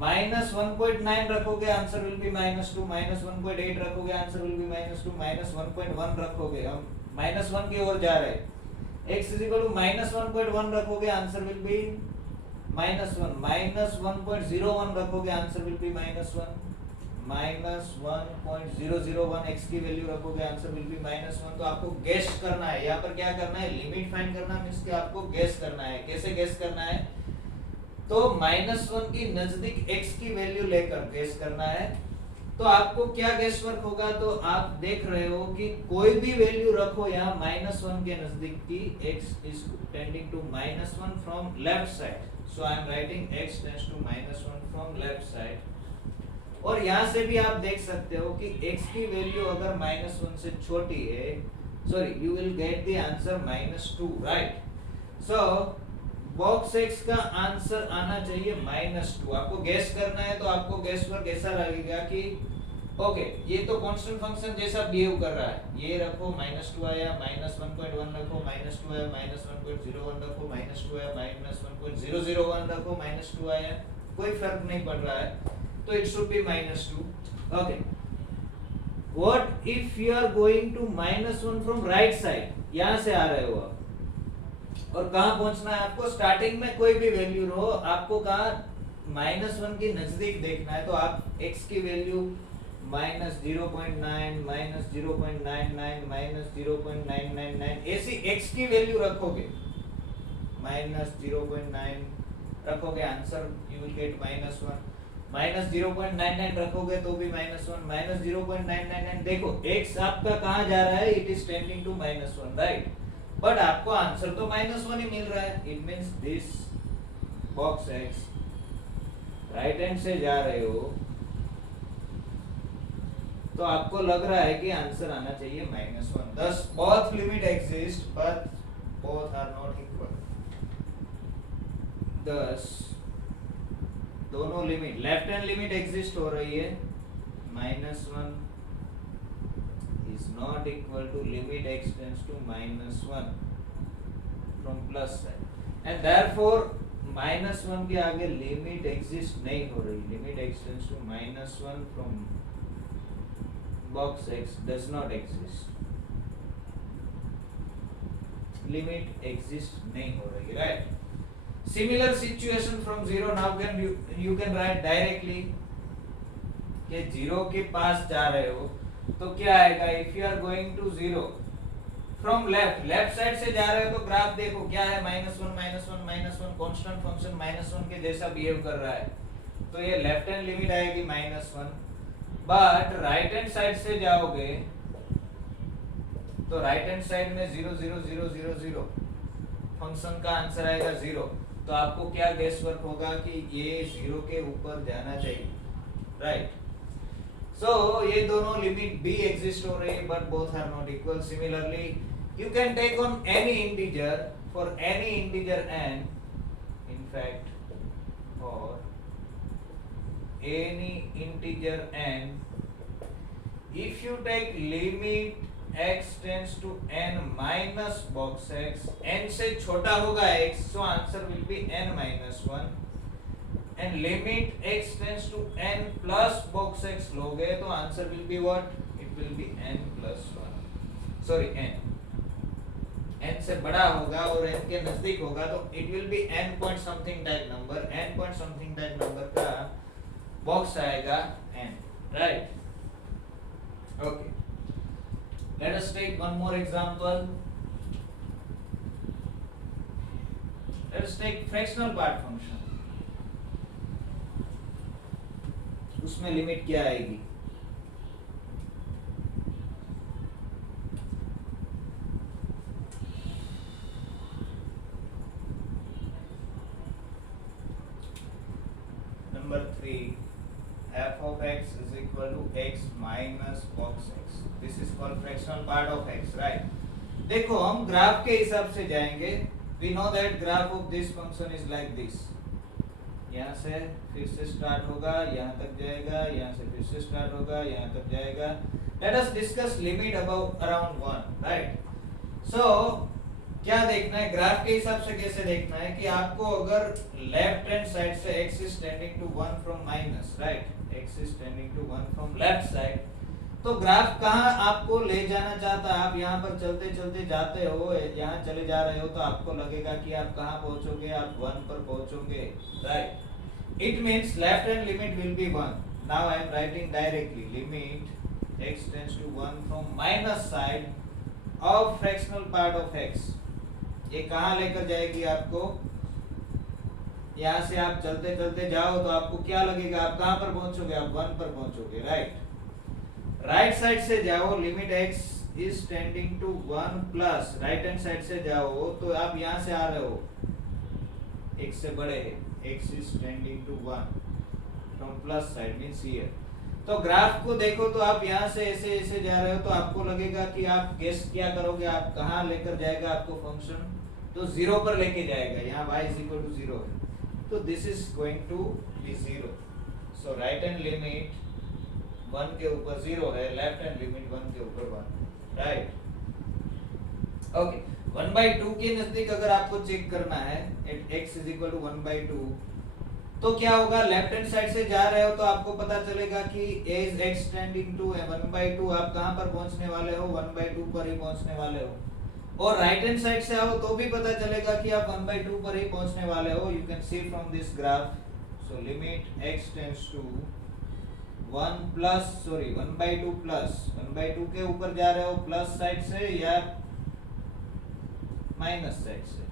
-1.9 रखोगे आंसर विल बी -2, -1.8 रखोगे आंसर विल बी -2, -1.1 रखोगे, हम -1 की ओर जा रहे हैं, x इज इक्वल टू -1.1 रखोगे आंसर विल बी -1, -1.01 रखोगे आंसर विल बी -1, -1.001 x की वैल्यू रखोगे आंसर विल बी -1। तो आपको गेस करना है, यहाँ पर क्या करना है, लिमिट फाइंड करना मींस कि आपको गेस करना है। कैसे गेस करना है, तो -1 की नजदीक x की वैल्यू लेकर गेस करना है। तो आपको क्या गेस वर्क होगा, तो आप देख रहे हो कि कोई भी वैल्यू रखो यहाँ -1 के नजदीक की, x is tending to -1 from left side, so I am writing x tends to -1 from left side। और यहाँ से भी आप देख सकते हो कि x की वैल्यू अगर -1 से छोटी है, sorry you will get the answer -2, right. So box x का आंसर आना चाहिए -2। आपको गैस करना है, तो आपको गैस वर्क ऐसा लगेगा कि ओके ये तो कांस्टेंट फंक्शन जैसा बिहेव कर रहा है, ये रखो -2 आया, -1.1 रखो -2 आया, -1.01 रखो -2 आया, -1.001 रखो -2 आया, कोई फर्क नहीं पड़ रहा है, तो it should be -2। Okay, what if you are going to -1 from right side, यहां से आ रहे हो आप, और कहां पहुंचना है आपको, स्टार्टिंग में कोई भी वैल्यू हो, आपको कहां -1 के नजदीक देखना है। तो आप x की वैल्यू -0.9, -0.99, -0.999 ऐसी x की वैल्यू रखोगे, -0.9 रखोगे आंसर यू विल गेट -1, -0.99 रखोगे तो भी -1, -0.999। देखो x आपका कहां जा रहा है, it is tending to -1, right, but आपको आंसर तो -1 ही मिल रहा है। It means this box x right hand से जा रहे हो, तो आपको लग रहा है कि आंसर आना चाहिए -1। thus both limit exist but both are not equal। thus दोनों limit, left hand limit exist हो रही है, -1 is not equal to limit x tends to -1 from plus side, and therefore -1 के आगे लिमिट एग्जिस्ट नहीं हो रही। Limit x tends to -1 from box x does not exist, limit exist नहीं हो रही, right. Similar situation from 0, now can you can right directly कि 0 के पास जा रहे हो तो क्या आएगा, if you are going to 0 from left side से जा रहे हो, तो ग्राफ देखो क्या है, -1 -1 -1 कांस्टेंट फंक्शन -1 के जैसा बिहेव कर रहा है, तो ये लेफ्ट हैंड लिमिट आएगी -1। बट राइट हैंड साइड से जाओगे तो राइट हैंड साइड में 0 0 0 0 0 फंक्शन का आंसर आएगा 0। तो आपको क्या गेस वर्क होगा कि ये 0 के ऊपर जाना चाहिए, राइट। सो ये दोनों लिमिट b एग्जिस्ट हो रही है but both are not equal. Similarly you can take on any integer, for any integer n, in fact for any integer n, if you take limit x tends to n minus box x, n से छोटा होगा x, so answer will be n minus 1, and limit x tends to n plus box x लोगे तो answer will be what, it will be n plus 1, sorry n से बड़ा होगा और n के नजदीक होगा तो it will be n point something that number, n point something that number का बॉक्स आएगा n, right? Okay, let us take one more example. Let us take fractional part function। उसमें लिमिट क्या आएगी, number 3, f of x is equal to x minus box x, this is called fractional part of x, right? देखो हम graph के हिसाब से जाएंगे, we know that graph of this function is like this, यहाँ से फिर से स्टार्ट होगा, यहाँ तक जाएगा, यहाँ से फिर से स्टार्ट होगा, यहाँ तक जाएगा। Let us discuss limit above around 1, right? So क्या देखना है, ग्राफ के हिसाब से कैसे देखना है कि आपको अगर लेफ्ट हैंड साइड से x is tending to 1 from minus, right, x is tending to 1 from left side, तो ग्राफ कहाँ आपको ले जाना चाहता है। आप यहाँ पर चलते चलते जाते हो, यहाँ चले जा रहे हो तो आपको लगेगा कि आप कहाँ पहुँचोगे, आप 1 पर पहुँचोगे, right. It means left hand limit will be 1. Now I am writing directly limit x tends to 1 from minus side of fractional part of x. ये कहाँ लेकर जाएगी आपको, यहाँ से आप चलते चलते जाओ तो आपको क्या लगेगा, आप कहाँ पर पहुंचोगे, आप 1 पर पहुंचोगे, राइट। राइट साइड से जाओ, limit x is tending to 1 plus, right hand side से जाओ तो आप यहाँ से आ रहे हो, x से बड़े है, x is tending to 1 from plus side means here. तो ग्राफ को देखो तो आप यहाँ से ऐसे ऐसे जा रहे हो तो आपको लगेगा कि आप गेस क्या करोगे, आप कहाँ लेकर जाएगा आपको फंक्शन, तो 0 पर लेके जाएगा, यहाँ y is equal to 0 है, तो this is going to be 0. So right hand limit 1 के ऊपर 0 है, लेफ्ट हैंड लिमिट 1 के ऊपर 1, राइट। ओके, 1/2 के नजदीक अगर आपको चेक करना है eight x is equal to 1/2, तो क्या होगा, लेफ्ट हैंड साइड से जा रहे हो तो आपको पता चलेगा कि as x tending to 1/2 आप कहाँ पर पहुंचने वाले हो, 1/2 पर ही पहुंचने वाले हो। और राइट हैंड साइड से आओ तो भी पता चलेगा कि आप 1/2 पर ही पहुंचने वाले हो। You can see from this graph, so limit x tends to 1 plus, sorry 1/2 plus, 1/2 के ऊपर जा रहे हो प्लस साइड से या माइनस साइड से,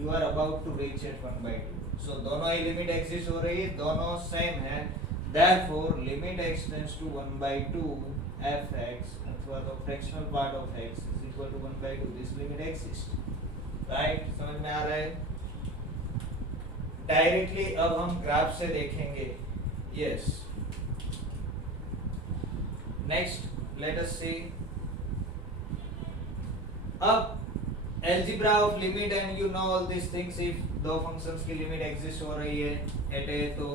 you are about to reach at 1/2। So दोनों ही लिमिट एग्जिस्ट हो रही है, दोनों सेम है, therefore limit x tends to 1/2 fx अथवा तो fractional part of x is equal to 1/2, this limit exist, right. समझ में आ रहा है। डायरेक्टली अब हम ग्राफ से देखेंगे, यस। नेक्स्ट लेट अस सी, अब algebra of limit and you know all these things, if दो फंक्शंस की लिमिट एग्जिस्ट हो रही है एट ए, तो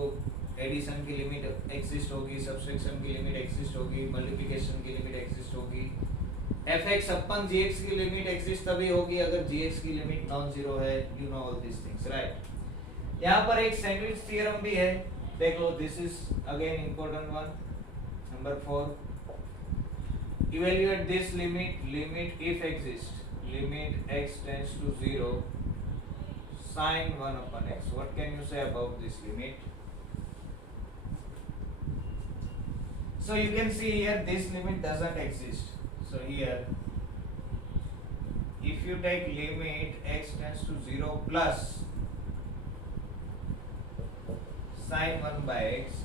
एडिशन की लिमिट एग्जिस्ट होगी, सब्सट्रैक्शन की लिमिट एग्जिस्ट होगी, मल्टीप्लिकेशन की लिमिट एग्जिस्ट होगी, fx अपन gx की लिमिट एग्जिस्ट तभी होगी अगर gx की लिमिट नॉन जीरो है, you know all this things, right. यहाँ पर एक सैंडविच थ्योरम भी है, देख लो, this is again important one, number 4, evaluate this limit, limit if exist, limit x tends to 0 sin 1 upon x. What can you say about this limit? So you can see here this limit doesn't exist. So here if you take limit x tends to 0 plus sin 1 by x,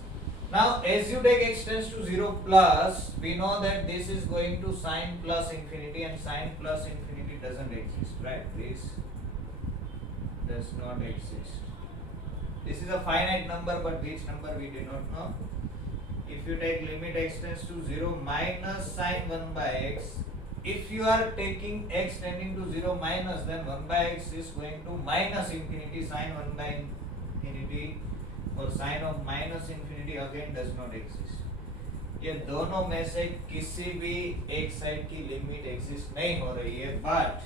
now as you take x tends to 0 plus, we know that this is going to sin plus infinity, and sin plus infinity doesn't exist, right? This does not exist. This is a finite number, but which number we do not know. If you take limit x tends to 0 minus sin 1 by x, if you are taking x tending to 0 minus, then 1 by x is going to minus infinity, sin 1 by infinity or sin of minus infinity again does not exist. ये दोनों में से किसी भी एक side की limit exist नहीं हो रही है, but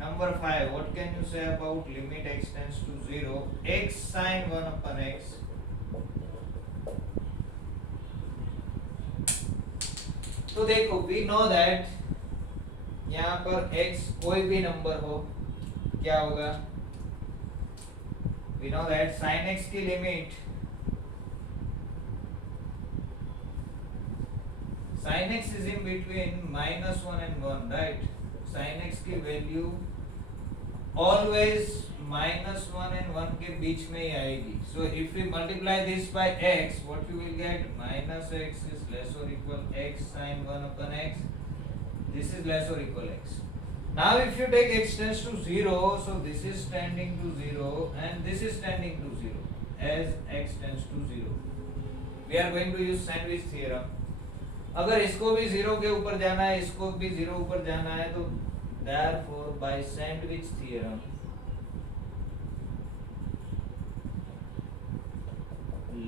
number 5, what can you say about limit x tends to 0 x sin 1 upon x, तो देखो वी नो दैट यहाँ पर x कोई भी नंबर हो क्या होगा, we know that sin x की limit, sin x is in between minus 1 and 1, right? sin x की वैल्यू always minus 1 and 1 के बीच में ही आएगी. So if we multiply this by x, what we will get? Minus x is less or equal x sin 1 upon x. This is less or equal x. Now if you take x tends to 0, so this is tending to 0 and this is tending to 0 as x tends to 0. We are going to use sandwich theorem. अगर इसको भी 0 के ऊपर जाना है, इसको भी 0 ऊपर जाना है, तो therefore by sandwich theorem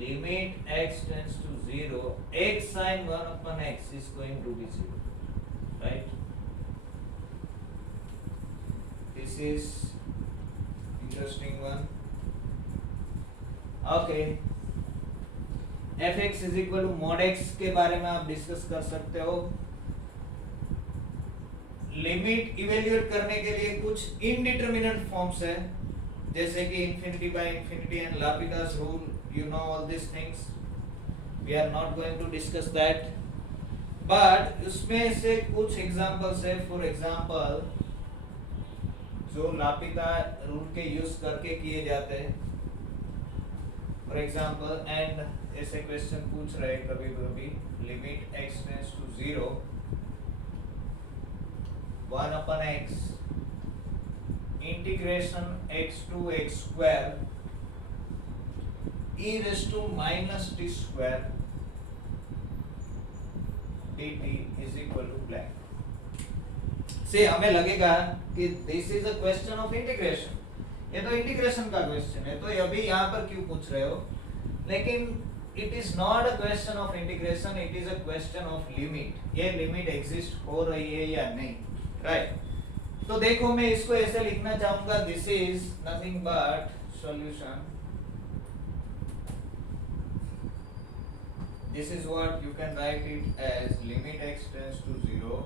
limit x tends to 0, x sin 1 upon x is going to be 0, right? This is interesting one. Okay, fx is equal to mod x के बारे में आप डिस्कस कर सकते हो. लिमिट इवेल्युएट करने के लिए कुछ इनडिटरमिनेट फॉर्म्स है, जैसे कि infinity by infinity and L'Hopital's rule. You know all this things, we are not going to discuss that, but उसमें से कुछ एग्जांपल्स है. फॉर एग्जांपल जो लापिदा रूल के यूज करके किए जाते हैं. फॉर एग्जांपल, एंड ऐसे क्वेश्चन पूछ रहे कभी कभी, limit x tends to 0 1 upon x integration x to x square e raised to minus t square dt is equal to blank. से हमें लगेगा कि this is a question of integration, ये तो इंटीग्रेशन का क्वेश्चन है, तो अभी यहाँ पर क्यों पूछ रहे हो. लेकिन it is not a question of integration, it is a question of limit. ये लिमिट एग्जिस्ट हो रही है या नहीं, राइट. तो देखो मैं इसको ऐसे लिखना चाहूंगा, this is nothing but solution. This is what you can write it as limit x tends to 0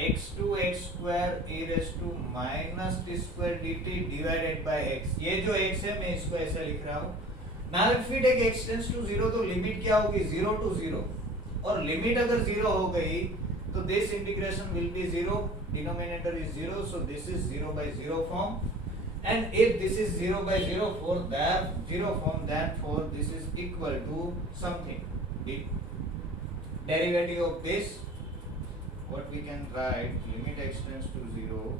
x to x square e raised to minus t square dt divided by x. ये जो x है मैं इसको ऐसे लिख रहा हूँ. Now if we take x tends to 0 तो लिमिट क्या होगी, 0 to 0. और लिमिट अगर 0 हो गई तो this integration will be 0, denominator is 0, so this is 0 by 0 form. And if this is 0 by 0 for that 0 form, then for this is equal to something. The derivative of this, what we can write, limit x tends to 0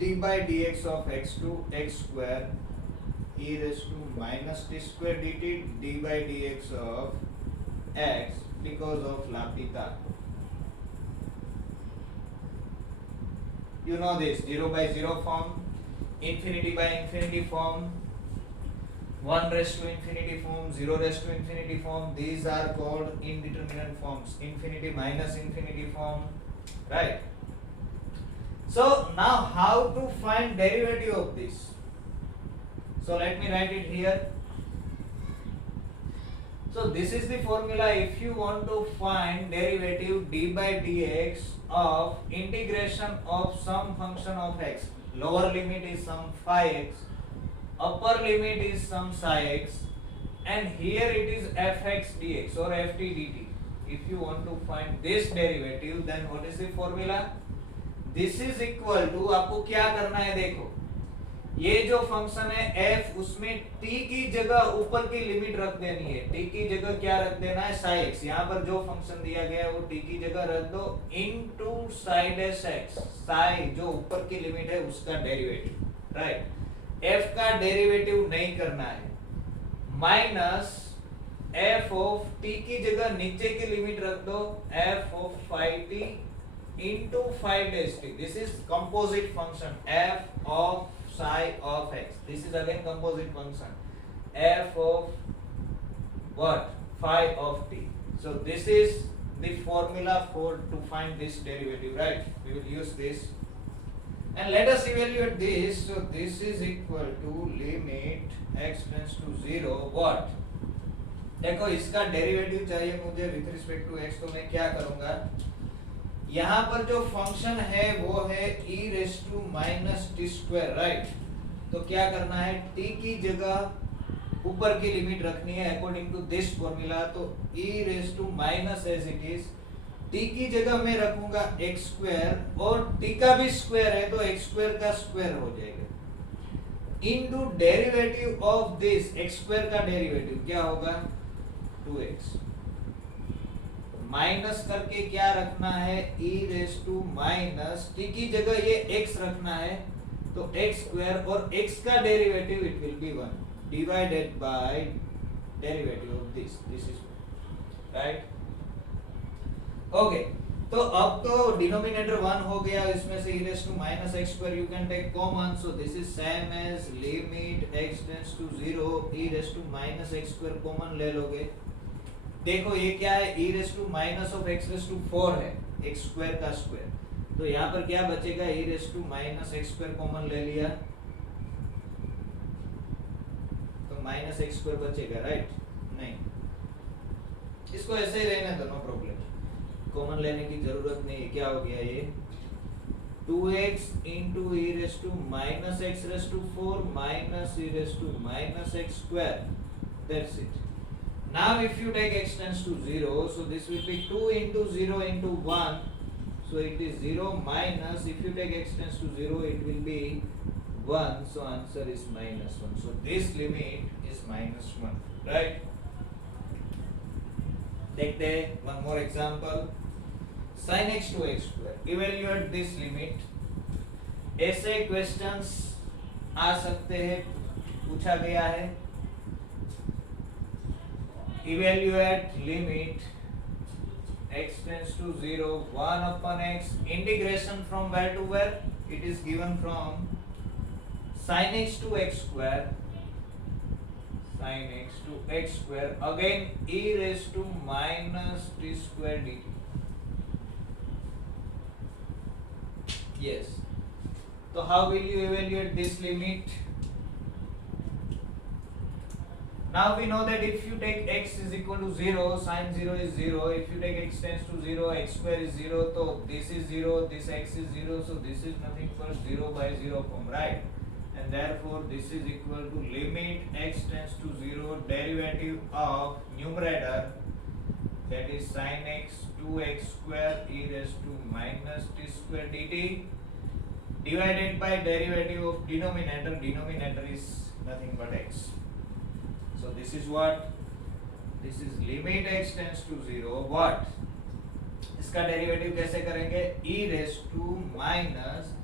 d by dx of x to x square e raised to minus t square dt d by dx of x because of L'Hopital. You know this 0 by 0 form, infinity by infinity form, 1 raised to infinity form, 0 raised to infinity form. These are called indeterminate forms. Infinity minus infinity form, right? So now how to find derivative of this? So let me write it here. So this is the formula. If you want to find derivative d by dx of integration of some function of x, lower limit is some phi x, upper limit is some psi x, and here it is fx dx or ft dt. If you want to find this derivative, then what is the formula? This is equal to, आपको क्या करना है, देखो ये जो function है f, उसमें t की जगह ऊपर की लिमिट रख देनी है. t की जगह क्या रख देना है, psi x. यहाँ पर जो फंक्शन दिया गया है वो t की जगह रख दो into psi dash x. psi जो ऊपर की लिमिट है उसका डेरिवेटिव, राइट. f का डेरिवेटिव नहीं करना है, माइनस f ऑफ t की जगह नीचे की लिमिट रख दो f of phi t into phi dash t. This is composite function f of psi of x. This is again composite function f of what, phi of t. So this is the formula for to find this derivative, right? We will use this and let us evaluate this. So this is equal to limit x tends to 0 what. देखो इसका derivative चाहिए मुझे with respect to x, तो मैं क्या करूंगा, यहाँ पर जो फंक्शन है वो है e raise to minus t square, right. तो क्या करना है, t की जगह ऊपर की लिमिट रखनी है अकॉर्डिंग टू दिस फॉर्मूला. तो e raise to minus as it is, t की जगह मैं रखूंगा x स्क्वायर, और t का भी स्क्वायर है तो x स्क्वायर का स्क्वायर हो जाएगा, into derivative of this x square का डेरिवेटिव क्या होगा, 2x. माइनस करके क्या रखना है, e raise to minus t की जगह ये x रखना है तो x स्क्वायर, और x का derivative it will be 1 divided by derivative of this is right. Okay, तो अब तो डिनोमिनेटर 1 हो गया, इसमें से e raise to minus x square you can take common. So this is same as limit x tends to 0 e raise to minus x square common ले लोगे. देखो ये क्या है, e raise to minus of x raise to 4 है, x square का square. तो यहाँ पर क्या बचेगा, e raise to minus x square common ले लिया तो माइनस एक्स स्क्वायर बचेगा, राइट? नहीं, इसको ऐसे ही रहने दो, नो प्रॉब्लम, कॉमन लेने की जरूरत नहीं है। क्या हो गया ये, 2x into e raised to minus x raised to 4 minus e raised to minus x square. That's it. Now if you take x tends to 0, so this will be 2 into 0 into 1. So it is 0 minus, if you take x tends to 0, it will be 1. So answer is minus 1. So this limit is minus 1. Right? Take the one more example. Sin x to x square. Evaluate this limit. ऐसे questions आ सकते हैं, पूछा गया है। Evaluate limit x tends to 0, 1 upon x, integration from where to where? It is given from sin x to x square, sin x to x square, again e raised to minus t square dt. Yes. So how will you evaluate this limit? Now we know that if you take x is equal to 0, sin 0 is 0. If you take x tends to 0, x square is 0. So this is 0, this x is 0. So this is nothing but 0 by 0 form, right? And therefore this is equal to limit x tends to 0, derivative of numerator, that is sin x 2x square e raised to minus t square dt, divided by derivative of denominator. Denominator is nothing but x. So this is what? This is limit x tends to 0. What? इसका derivative कैसे करेंगे? e raised to minus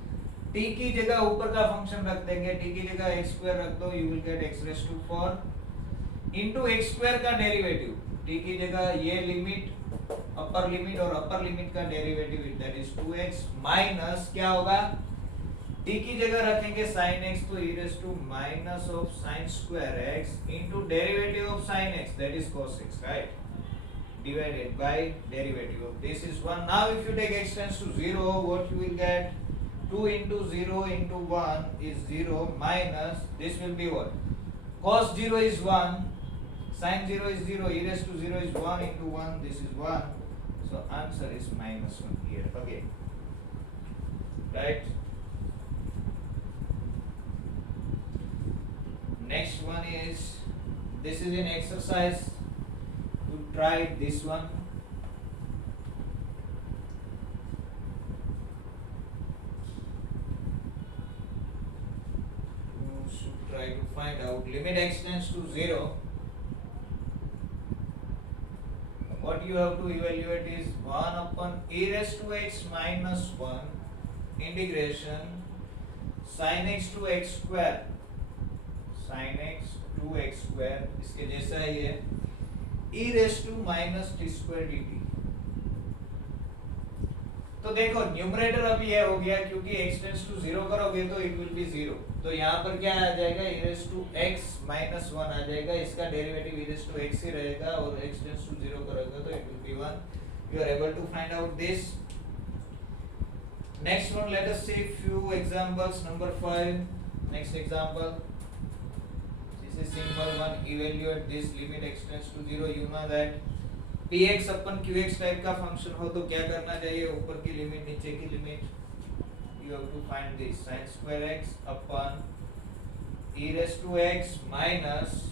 t की जगह ऊपर का function रख देंगे, t की जगह x स्क्वायर रख दो, you will get x raised to 4 into x square का डेरिवेटिव, t की जगह ये लिमिट, अपर लिमिट और अपर लिमिट का derivative, that is 2x minus क्या होगा? t की जगह रखेंगे sin x, तो e raised to minus of sin square x into derivative of sin x, that is cos x, right? Divided by derivative of this is 1. Now if you take x tends to 0, what you will get? 2 into 0 into 1 is 0 minus, this will be what? Cos 0 is 1, sin 0 is 0, e raised to 0 is 1 into 1, this is 1. So answer is minus 1 here again, right? Next one is, this is an exercise to try this one. You should try to find out limit x tends to 0. What you have to evaluate is 1 upon e raised to x minus 1 integration sin x to x square, sin x to x square, इसके जैसा ही है, e raised to minus t square dt. तो देखो numerator अभी ये हो गया, क्योंकि x tends to 0 करोगे तो it will be 0. तो यहाँ पर क्या आ जाएगा? e raised to x minus 1 आ जाएगा, इसका derivative e raised to x ही रहेगा, और x tends to 0 करोगे तो it will be 1. You are able to find out this. Next one, let us see few examples. Number 5. Next example. This is simple one. Evaluate this limit x tends to 0. You know that px upon qx type का function हो तो क्या करना चाहिए? ऊपर की limit, नीचे की limit. You have to find this sin square x upon e raised to x minus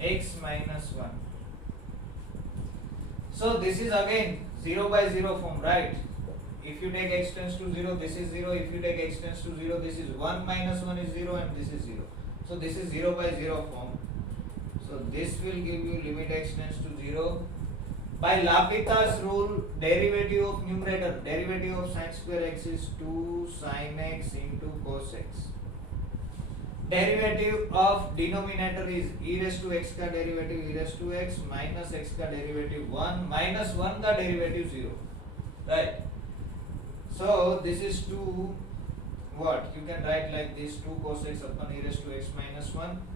x minus 1. So this is again 0 by 0 form, right? If you take x tends to 0, this is 0. If you take x tends to 0, this is 1 minus 1 is 0 and this is 0. So this is 0 by 0 form. So this will give you limit x tends to 0. By L'Hopital's rule, derivative of numerator, derivative of sin square x is 2 sin x into cos x. Derivative of denominator is e raised to x का derivative e raised to x minus x का derivative 1 minus 1 का derivative 0, right? So this is 2, what? You can write like this, 2 cos x upon e raised to x minus 1.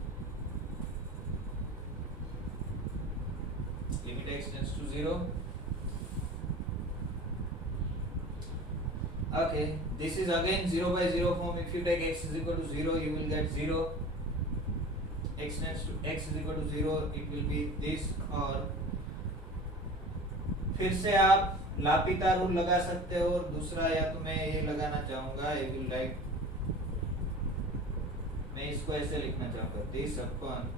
Limit x tends to 0. Okay, this is again 0 by 0 form. If you take x is equal to 0, you will get 0. X tends to x is equal to 0, it will be this. और फिर से आप लापिता rule लगा सकते हो, और दूसरा या तो मैं ये लगाना चाहूंगा, आई विल राइट, मैं इसको ऐसे लिखना चाहूंगा, this upon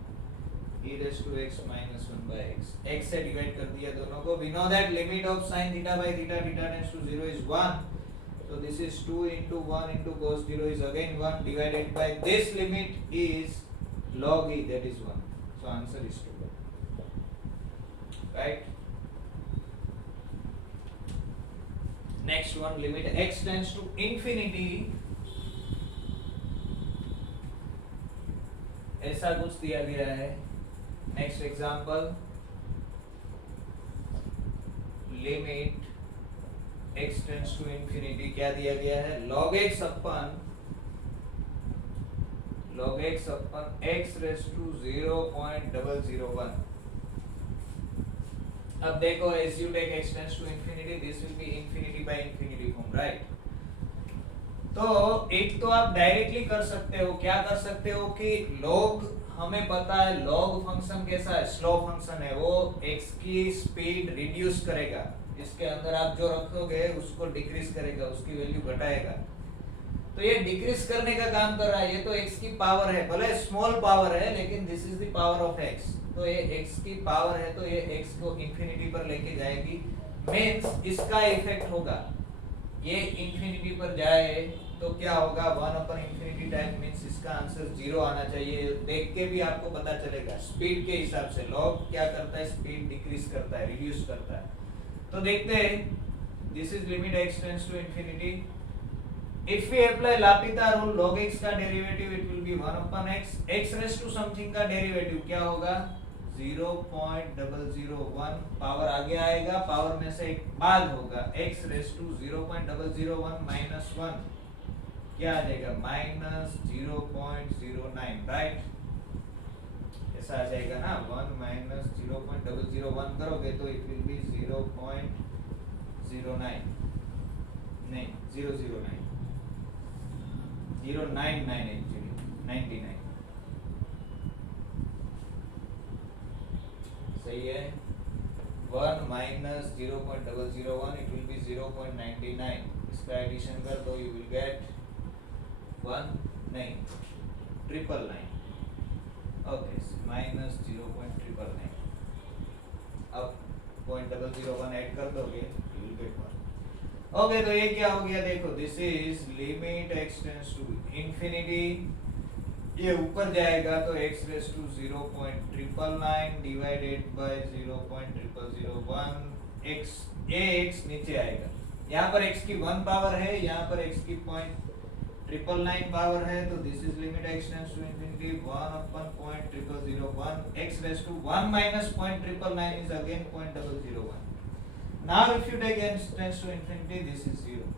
e raised to x minus 1 by x. x से डिवाइड कर दिया दोनों को. We know that limit of sin theta by theta, theta tends to 0 is 1. So this is 2 into 1 into cos 0 is again 1 divided by this limit is log e, that is 1. So answer is 2. Right? Next one, limit x tends to infinity. ऐसा कुछ दिया गया है. Next example, limit x tends to infinity, क्या दिया गया है, log x upon x raise to 0.001. अब देखो, as you take x tends to infinity, this will be infinity by infinity form, right? तो एक तो आप डायरेक्टली कर सकते हो, क्या कर सकते हो कि log, हमें पता है log फंक्शन कैसा है, स्लो फंक्शन है, वो x की स्पीड रिड्यूस करेगा, इसके अंदर आप जो रखोगे उसको डिक्रीज करेगा, उसकी वैल्यू घटाएगा. तो ये डिक्रीज करने का काम कर रहा है. ये तो x की पावर है, भले स्मॉल पावर है, लेकिन this is the power of x. तो ये x की पावर है, तो ये x को इंफिनिटी पर लेके जाएगी. मींस इसका इफेक्ट होगा, ये इंफिनिटी पर जाए तो क्या होगा, 1 अपन इंफिनिटी टाइम, मींस इसका आंसर 0 आना चाहिए. देख के भी आपको पता चलेगा स्पीड के हिसाब से log क्या करता है, स्पीड डिक्रीज करता है, रिड्यूस करता है. तो देखते हैं, this is limit x tends to infinity. If we apply L'Hopital rule, log x का derivative it will be 1 upon x. x raise to something का डेरिवेटिव क्या होगा, 0.001. पावर आगे आएगा, पावर में से एक बाद होगा, x रेज टू 0.001 माइनस 1 क्या आ जाएगा, माइनस 0.09, राइट? ऐसा आ जाएगा ना, 1 माइनस 0.001 करोगे तो इट विल बी 0.09, नहीं 009, 099 एक्चुअली, 99. सही है. 1 माइनस 0.001 इट विल बी 0.99. इसका एडिशन कर दो, यू विल गेट 1 नहीं 999. Okay, minus 0.999. अब 0.001 ऐड कर दोगे, यू विल गेट 1. ओके, तो ये क्या हो गया, देखो, this is limit x tends to infinity. ये ऊपर जाएगा तो x raise to 0.999 divided by 0.0001. x, ये x नीचे आएगा. यहाँ पर x की 1 पावर है, यहाँ पर x की 0.999 पावर है. तो this is limit x tends to infinity 1 upon 0.0001. x raise to 1 minus 0.999 is again 0.001. Now if you take x tends to infinity, this is 0.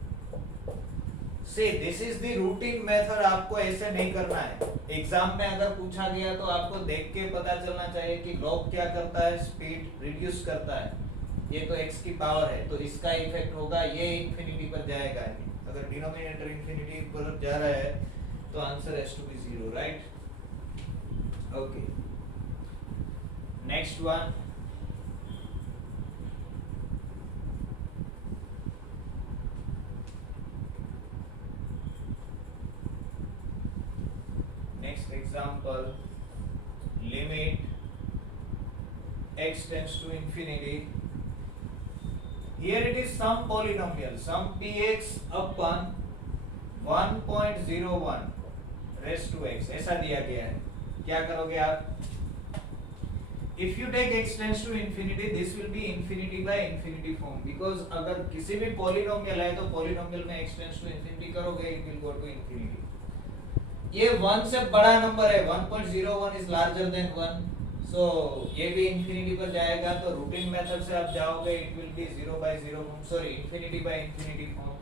See, this is the routine method. आपको ऐसे नहीं करना है. Exam में अगर पूछा गया तो आपको देख के पता चलना चाहिए कि log क्या करता है, स्पीड रिड्यूस करता है. ये तो x की पावर है, तो इसका इफेक्ट होगा, ये इंफिनिटी पर जाएगा. अगर डिनोमिनेटर इंफिनिटी पर जा रहा है तो answer has to be 0, right? Okay, next one, next example, limit x tends to infinity. Here it is some polynomial, some px upon 1.01 raised to x, ऐसा दिया गया है. क्या करोगे आप? If you take x tends to infinity, this will be infinity by infinity form, because अगर किसी भी polynomial है तो polynomial में x tends to infinity करोगे, it will go to infinity. ये 1 से बड़ा नंबर है, 1.01 is larger than 1, so ये भी इंफिनिटी पर जाएगा. तो रूटीन मेथड से आप जाओगे, it will be 0 by 0 form, sorry, infinity by infinity form.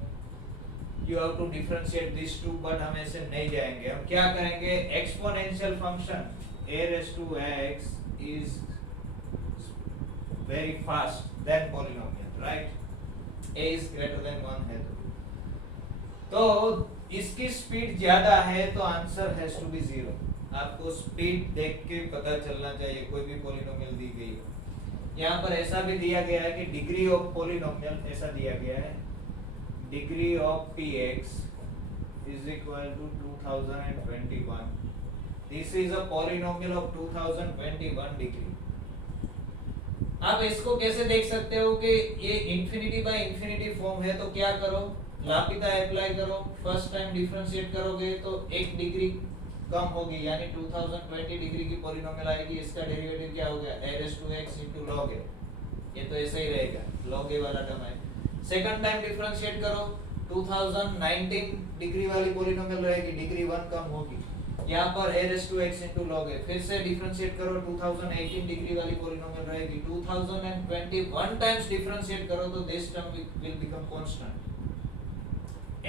You have to differentiate these two, but हम ऐसे नहीं जाएंगे. हम क्या करेंगे, exponential function a raised to x is very fast than polynomial, right? a is greater than 1 है तो तो इसकी स्पीड ज्यादा है तो आंसर हैज टू बी 0। आपको स्पीड देख के पता चलना चाहिए कोई भी पॉलिनोमियल दी गई हो। यहाँ पर ऐसा भी दिया गया है कि डिग्री ऑफ पॉलिनोमियल ऐसा दिया गया है, degree of px is equal to 2021. This is a polynomial of 2021 degree. आप इसको कैसे देख सकते हो कि ये इंफिनिटी बाय इंफिनिटी फॉर्म है, तो क्या करो, लापिता अप्लाई करो, फर्स्ट टाइम डिफरेंशिएट करोगे तो एक डिग्री कम होगी, यानी 2020 डिग्री की पॉलिनोमियल आएगी। इसका डेरिवेटिव क्या हो गया, a raised to x into log a। ये तो ऐसा ही रहेगा, log a वाला टर्म है। सेकंड टाइम डिफरेंशिएट करो, 2019 डिग्री वाली पॉलिनोमियल रहेगी, डिग्री 1 कम होगी, यहाँ पर a raised to x into log a। फिर से डिफरेंशिएट करो, 2018 डिग्री वाली पॉलिनोमियल रहेगी, 2021 टाइम्स डिफरेंशिएट करो तो this term will become constant.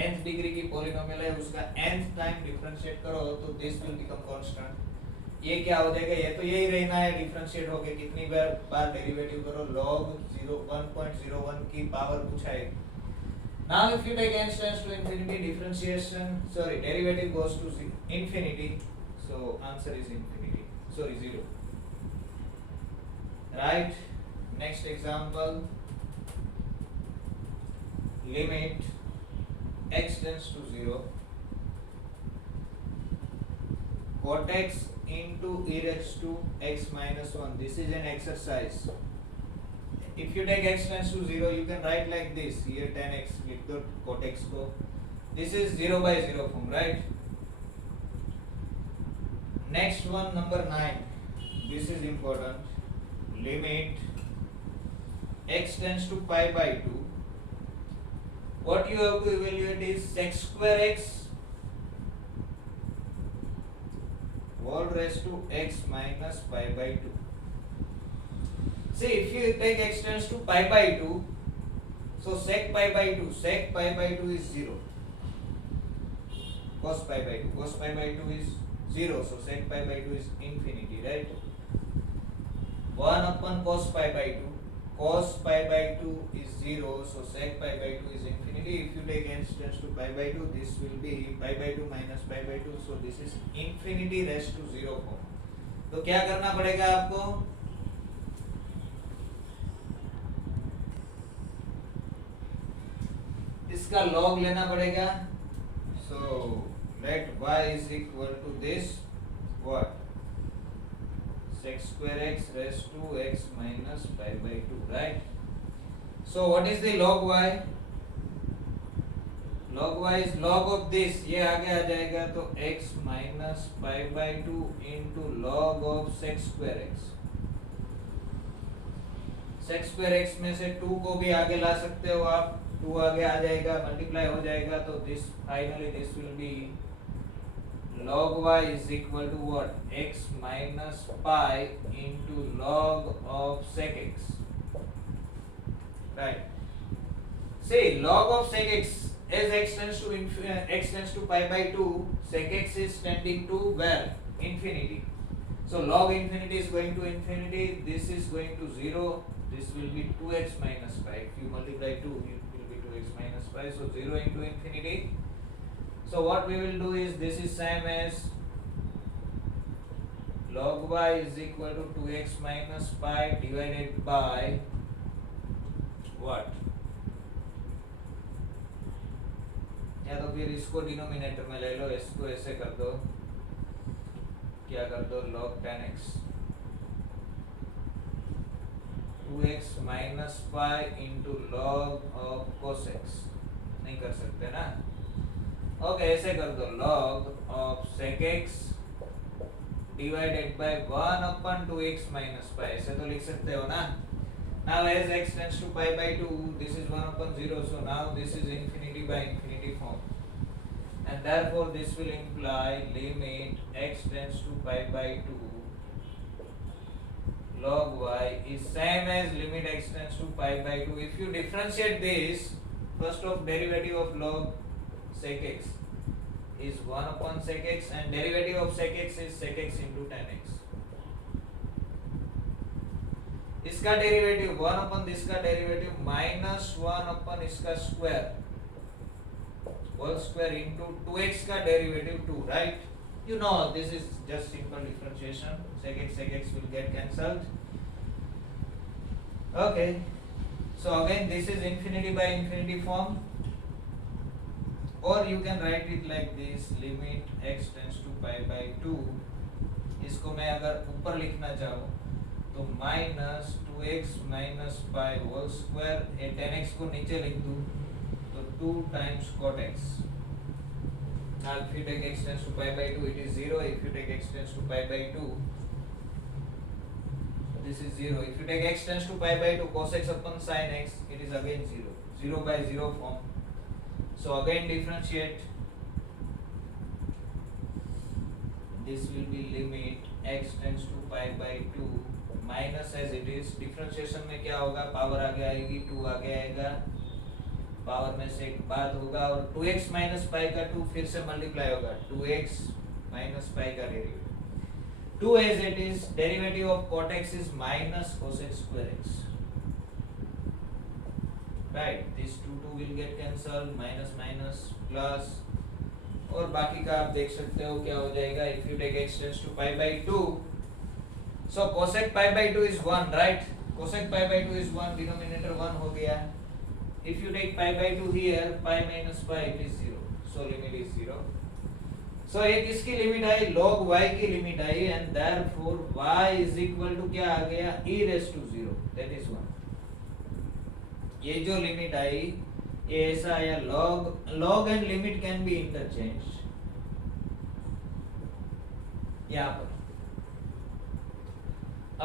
nth degree की पॉलिनोमियल है, उसका nth टाइम डिफरेंशिएट करो तो दिस विल बिकम कांस्टेंट। ये क्या हो जाएगा, ये तो यही रहना है, डिफरेंशिएट होके कितनी बार डेरिवेटिव करो, log 1.01 की पावर पूछा है। Now if you take n tends to infinity, derivative goes to infinity, so answer is infinity, 0, right? Next example, limit x tends to 0, cot x into e raised to x minus 1. This is an exercise. If you take x tends to 0, you can write like this, here 10x, लिख दो cot x को, this is 0 by 0 form, right? Next one, number 9, this is important, limit x tends to pi by 2, what you have to evaluate is sec square x whole raised to x minus pi by 2. See, if you take x tends to pi by 2, so sec pi by 2 is 0, cos pi by 2 is 0, so sec pi by 2 is infinity, right? 1 upon cos pi by 2, cos pi by 2 is 0, so sec pi by 2 is infinity. If you take n tends to pi by 2, this will be pi by 2 minus pi by 2, so this is infinity raised to 0 form. तो क्या करना पड़ेगा आपको, इसका log लेना पड़ेगा, so let y is equal to this, what, sec square x raised to x minus pi by 2, right? So what is the log y? Log y is log of this, ये आगे आ जाएगा तो x minus pi by 2 into log of sec square x। sec square x में से 2 को भी आगे ला सकते हो आप, 2 आगे आ जाएगा, मल्टीप्लाई हो जाएगा, तो this finally this will be log y is equal to what, x minus pi into log of sec x, right? See, log of sec x, as x tends to pi by 2, sec x is tending to where, infinity, so log infinity is going to infinity, this is going to 0, this will be 2x minus pi, if you multiply 2 it will be 2x minus pi, so 0 into infinity. So what we will do is, this is same as log y is equal to 2x minus pi divided by what, या तो फिर इसको denominator में ले लो, इसको ऐसे कर दो, क्या कर दो, log 10x, 2x minus pi into log of cos x, नहीं कर सकते ना, ओके ऐसे कर दो, log of sec x divided by 1 upon 2x minus pi, ऐसे तो लिख सकते हो ना। Now as x tends to pi by 2, this is 1 upon 0, so now this is infinity by infinity form, and therefore this will imply limit x tends to pi by 2 log y is same as limit x tends to pi by 2. If you differentiate this, first of derivative of log sec x is 1 upon sec x, and derivative of sec x is sec x into tan x. इसका derivative 1 अपन इसका derivative -1 अपन इसका square whole square into 2x का derivative 2, right? You know this is just simple differentiation. Sec x will get cancelled. Okay, so again this is infinity by infinity form, or you can write it like this, limit x tends to pi by 2. इसको मैं अगर ऊपर लिखना चाहूँ तो minus 2x minus pi whole square, ये 10x को नीचे लिख दूँ तो 2 times cot x. Now if you take x tends to pi by 2, it is 0. If you take x tends to pi by 2, this is 0. If you take x tends to pi by 2, cos x upon sin x, it is again 0. 0 by 0 form. So again differentiate. This will be limit x tends to pi by 2 minus as it is. Differentiation में क्या होगा, power आगे आएगी, 2 आगे आएगा, power में से एक बाद होगा, और 2x माइनस पाई का 2 फिर से मल्टीप्लाई होगा, 2x माइनस पाई का derivative 2 as it is. Derivative of cot x is minus cos x square x, right? This 2 will get cancelled, minus minus plus, और बाकी का आप देख सकते हो क्या हो जाएगा. If you take x tends to pi by 2, so cosec pi by 2 is 1, right? Cosec pi by 2 is 1, denominator 1 हो गया. If you take pi by 2 here, pi minus pi, it is 0. So limit is 0. So ये किसकी limit आई, log y की limit I, and therefore y is equal to क्या आ गया, e raised to 0. That is 1. ये जो limit आई ये ऐसा आया, log and limit can be interchanged. यहाँ पर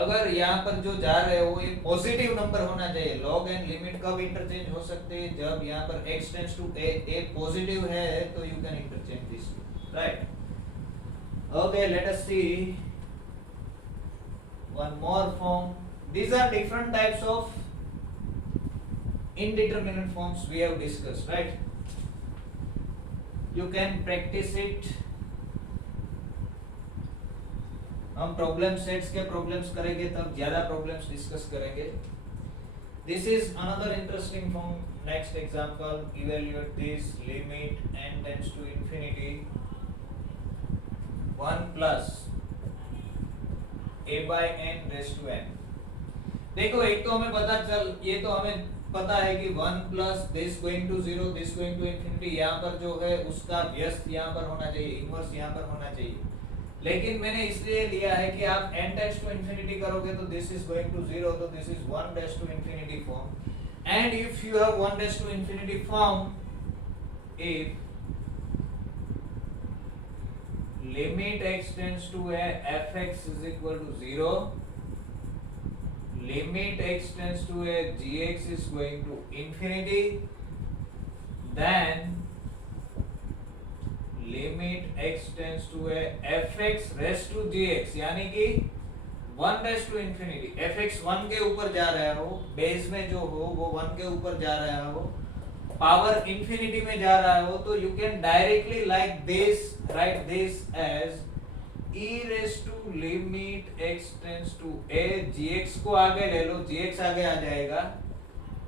अगर यहाँ पर जो जा रहे हो ये पॉजिटिव नंबर होना चाहिए. log एंड लिमिट कब इंटरचेंज हो सकते हैं, जब यहाँ पर x tends to a positive है तो you can interchange this, right? Okay, let us see one more form. These are different types of indeterminate forms we have discussed, right? You can practice it. हम problem sets के problems करेंगे तब ज्यादा problems discuss करेंगे. This is another interesting form. Next example, evaluate this. Limit n tends to infinity 1 plus a by n raised to n. देखो एक तो हमें पता चल, ये तो हमें पता है कि 1 plus this going to 0 this going to infinity, यहाँ पर जो है उसका व्यस्त यहाँ पर होना चाहिए, इनवर्स यहाँ पर होना चाहिए. लेकिन मैंने इसलिए लिया है कि आप n टेंड्स टू इंफिनिटी करोगे तो दिस इज गोइंग टू 0, तो this is 1 dash to infinity form. And if you have 1 dash to infinity form, if limit x tends to fx is equal to 0, limit x tends to a gx is going to infinity, then limit x tends to a fx raised to gx, यानी कि 1 raised to infinity. fx 1 के ऊपर जा रहा हो, base में जो हो वो 1 के ऊपर जा रहा हो, पावर इंफिनिटी में जा रहा हो, तो you can directly like this write this as e raised to limit x tends to a, gx को आगे ले लो, gx आगे आ जाएगा,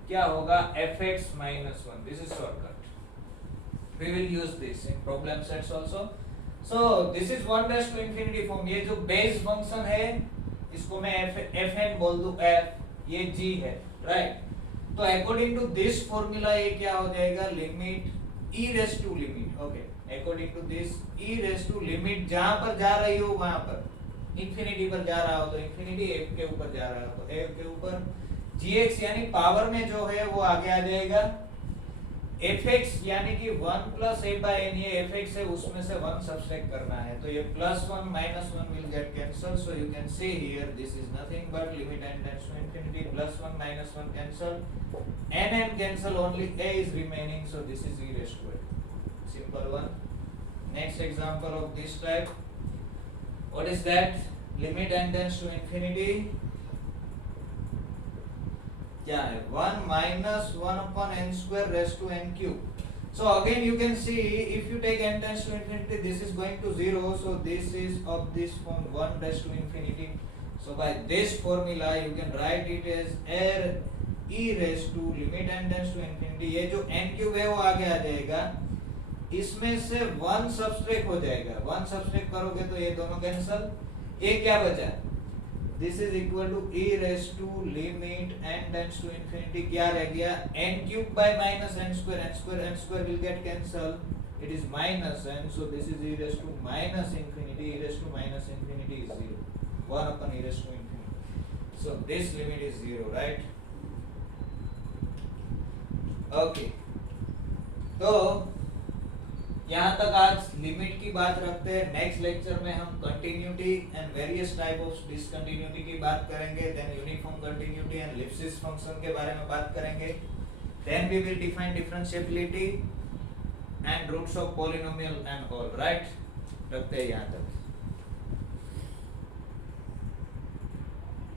क्या होगा, fx minus 1. This is shortcut. We will use this in problem sets also. So this is 1 dash to infinity form. ये जो base function है इसको मैं fn बोल दूं, f ये g है, राइट? तो अकॉर्डिंग टू दिस फॉर्मूला ये क्या हो जाएगा, limit e raised to limit. Okay, according to this e raised to limit, जहां पर जा रही हो वहां पर इंफिनिटी पर जा रहा हो तो इंफिनिटी, f के ऊपर जा रहा हो तो f के ऊपर, gx यानी पावर में जो है वो आगे आ जाएगा, fx यानी कि 1 plus a by n, ये fx है उसमें से 1 सब्ट्रैक्ट करना है, तो ये +1 -1 will get cancelled. So you can see here this is nothing but limit n tends to infinity, +1 -1 cancel, n cancel, only a is remaining, so this is e raised to a. Simple one. Next example of this type, what is that? Limit n tends to infinity, क्या है, 1 minus 1 upon n square raised to n cube. So again you can see if you take n tends to infinity, this is going to 0, so this is of this form 1 raised to infinity. So by this formula you can write it as e raised to limit n tends to infinity, ये जो n cube है वो आगे आ जाएगा, इसमें से 1 subtract हो जाएगा, 1 सब्सट्रैक्ट करोगे तो ये दोनों कैंसिल, ये क्या बचा, this is equal to e raise to limit n tends to infinity, क्या रह गया, n cube by minus n square will get cancel, it is minus n, so this is e raised to minus infinity, e raised to minus infinity is 0, 1 upon e raised to infinity, so this limit is 0, right? Okay, तो यहाँ तक आज limit की बात रखते हैं। Next lecture में हम continuity and various type of discontinuity की बात करेंगे, then uniform continuity and Lipschitz function के बारे में बात करेंगे, then we will define differentiability and roots of polynomial and all, right? रखते हैं यहाँ तक।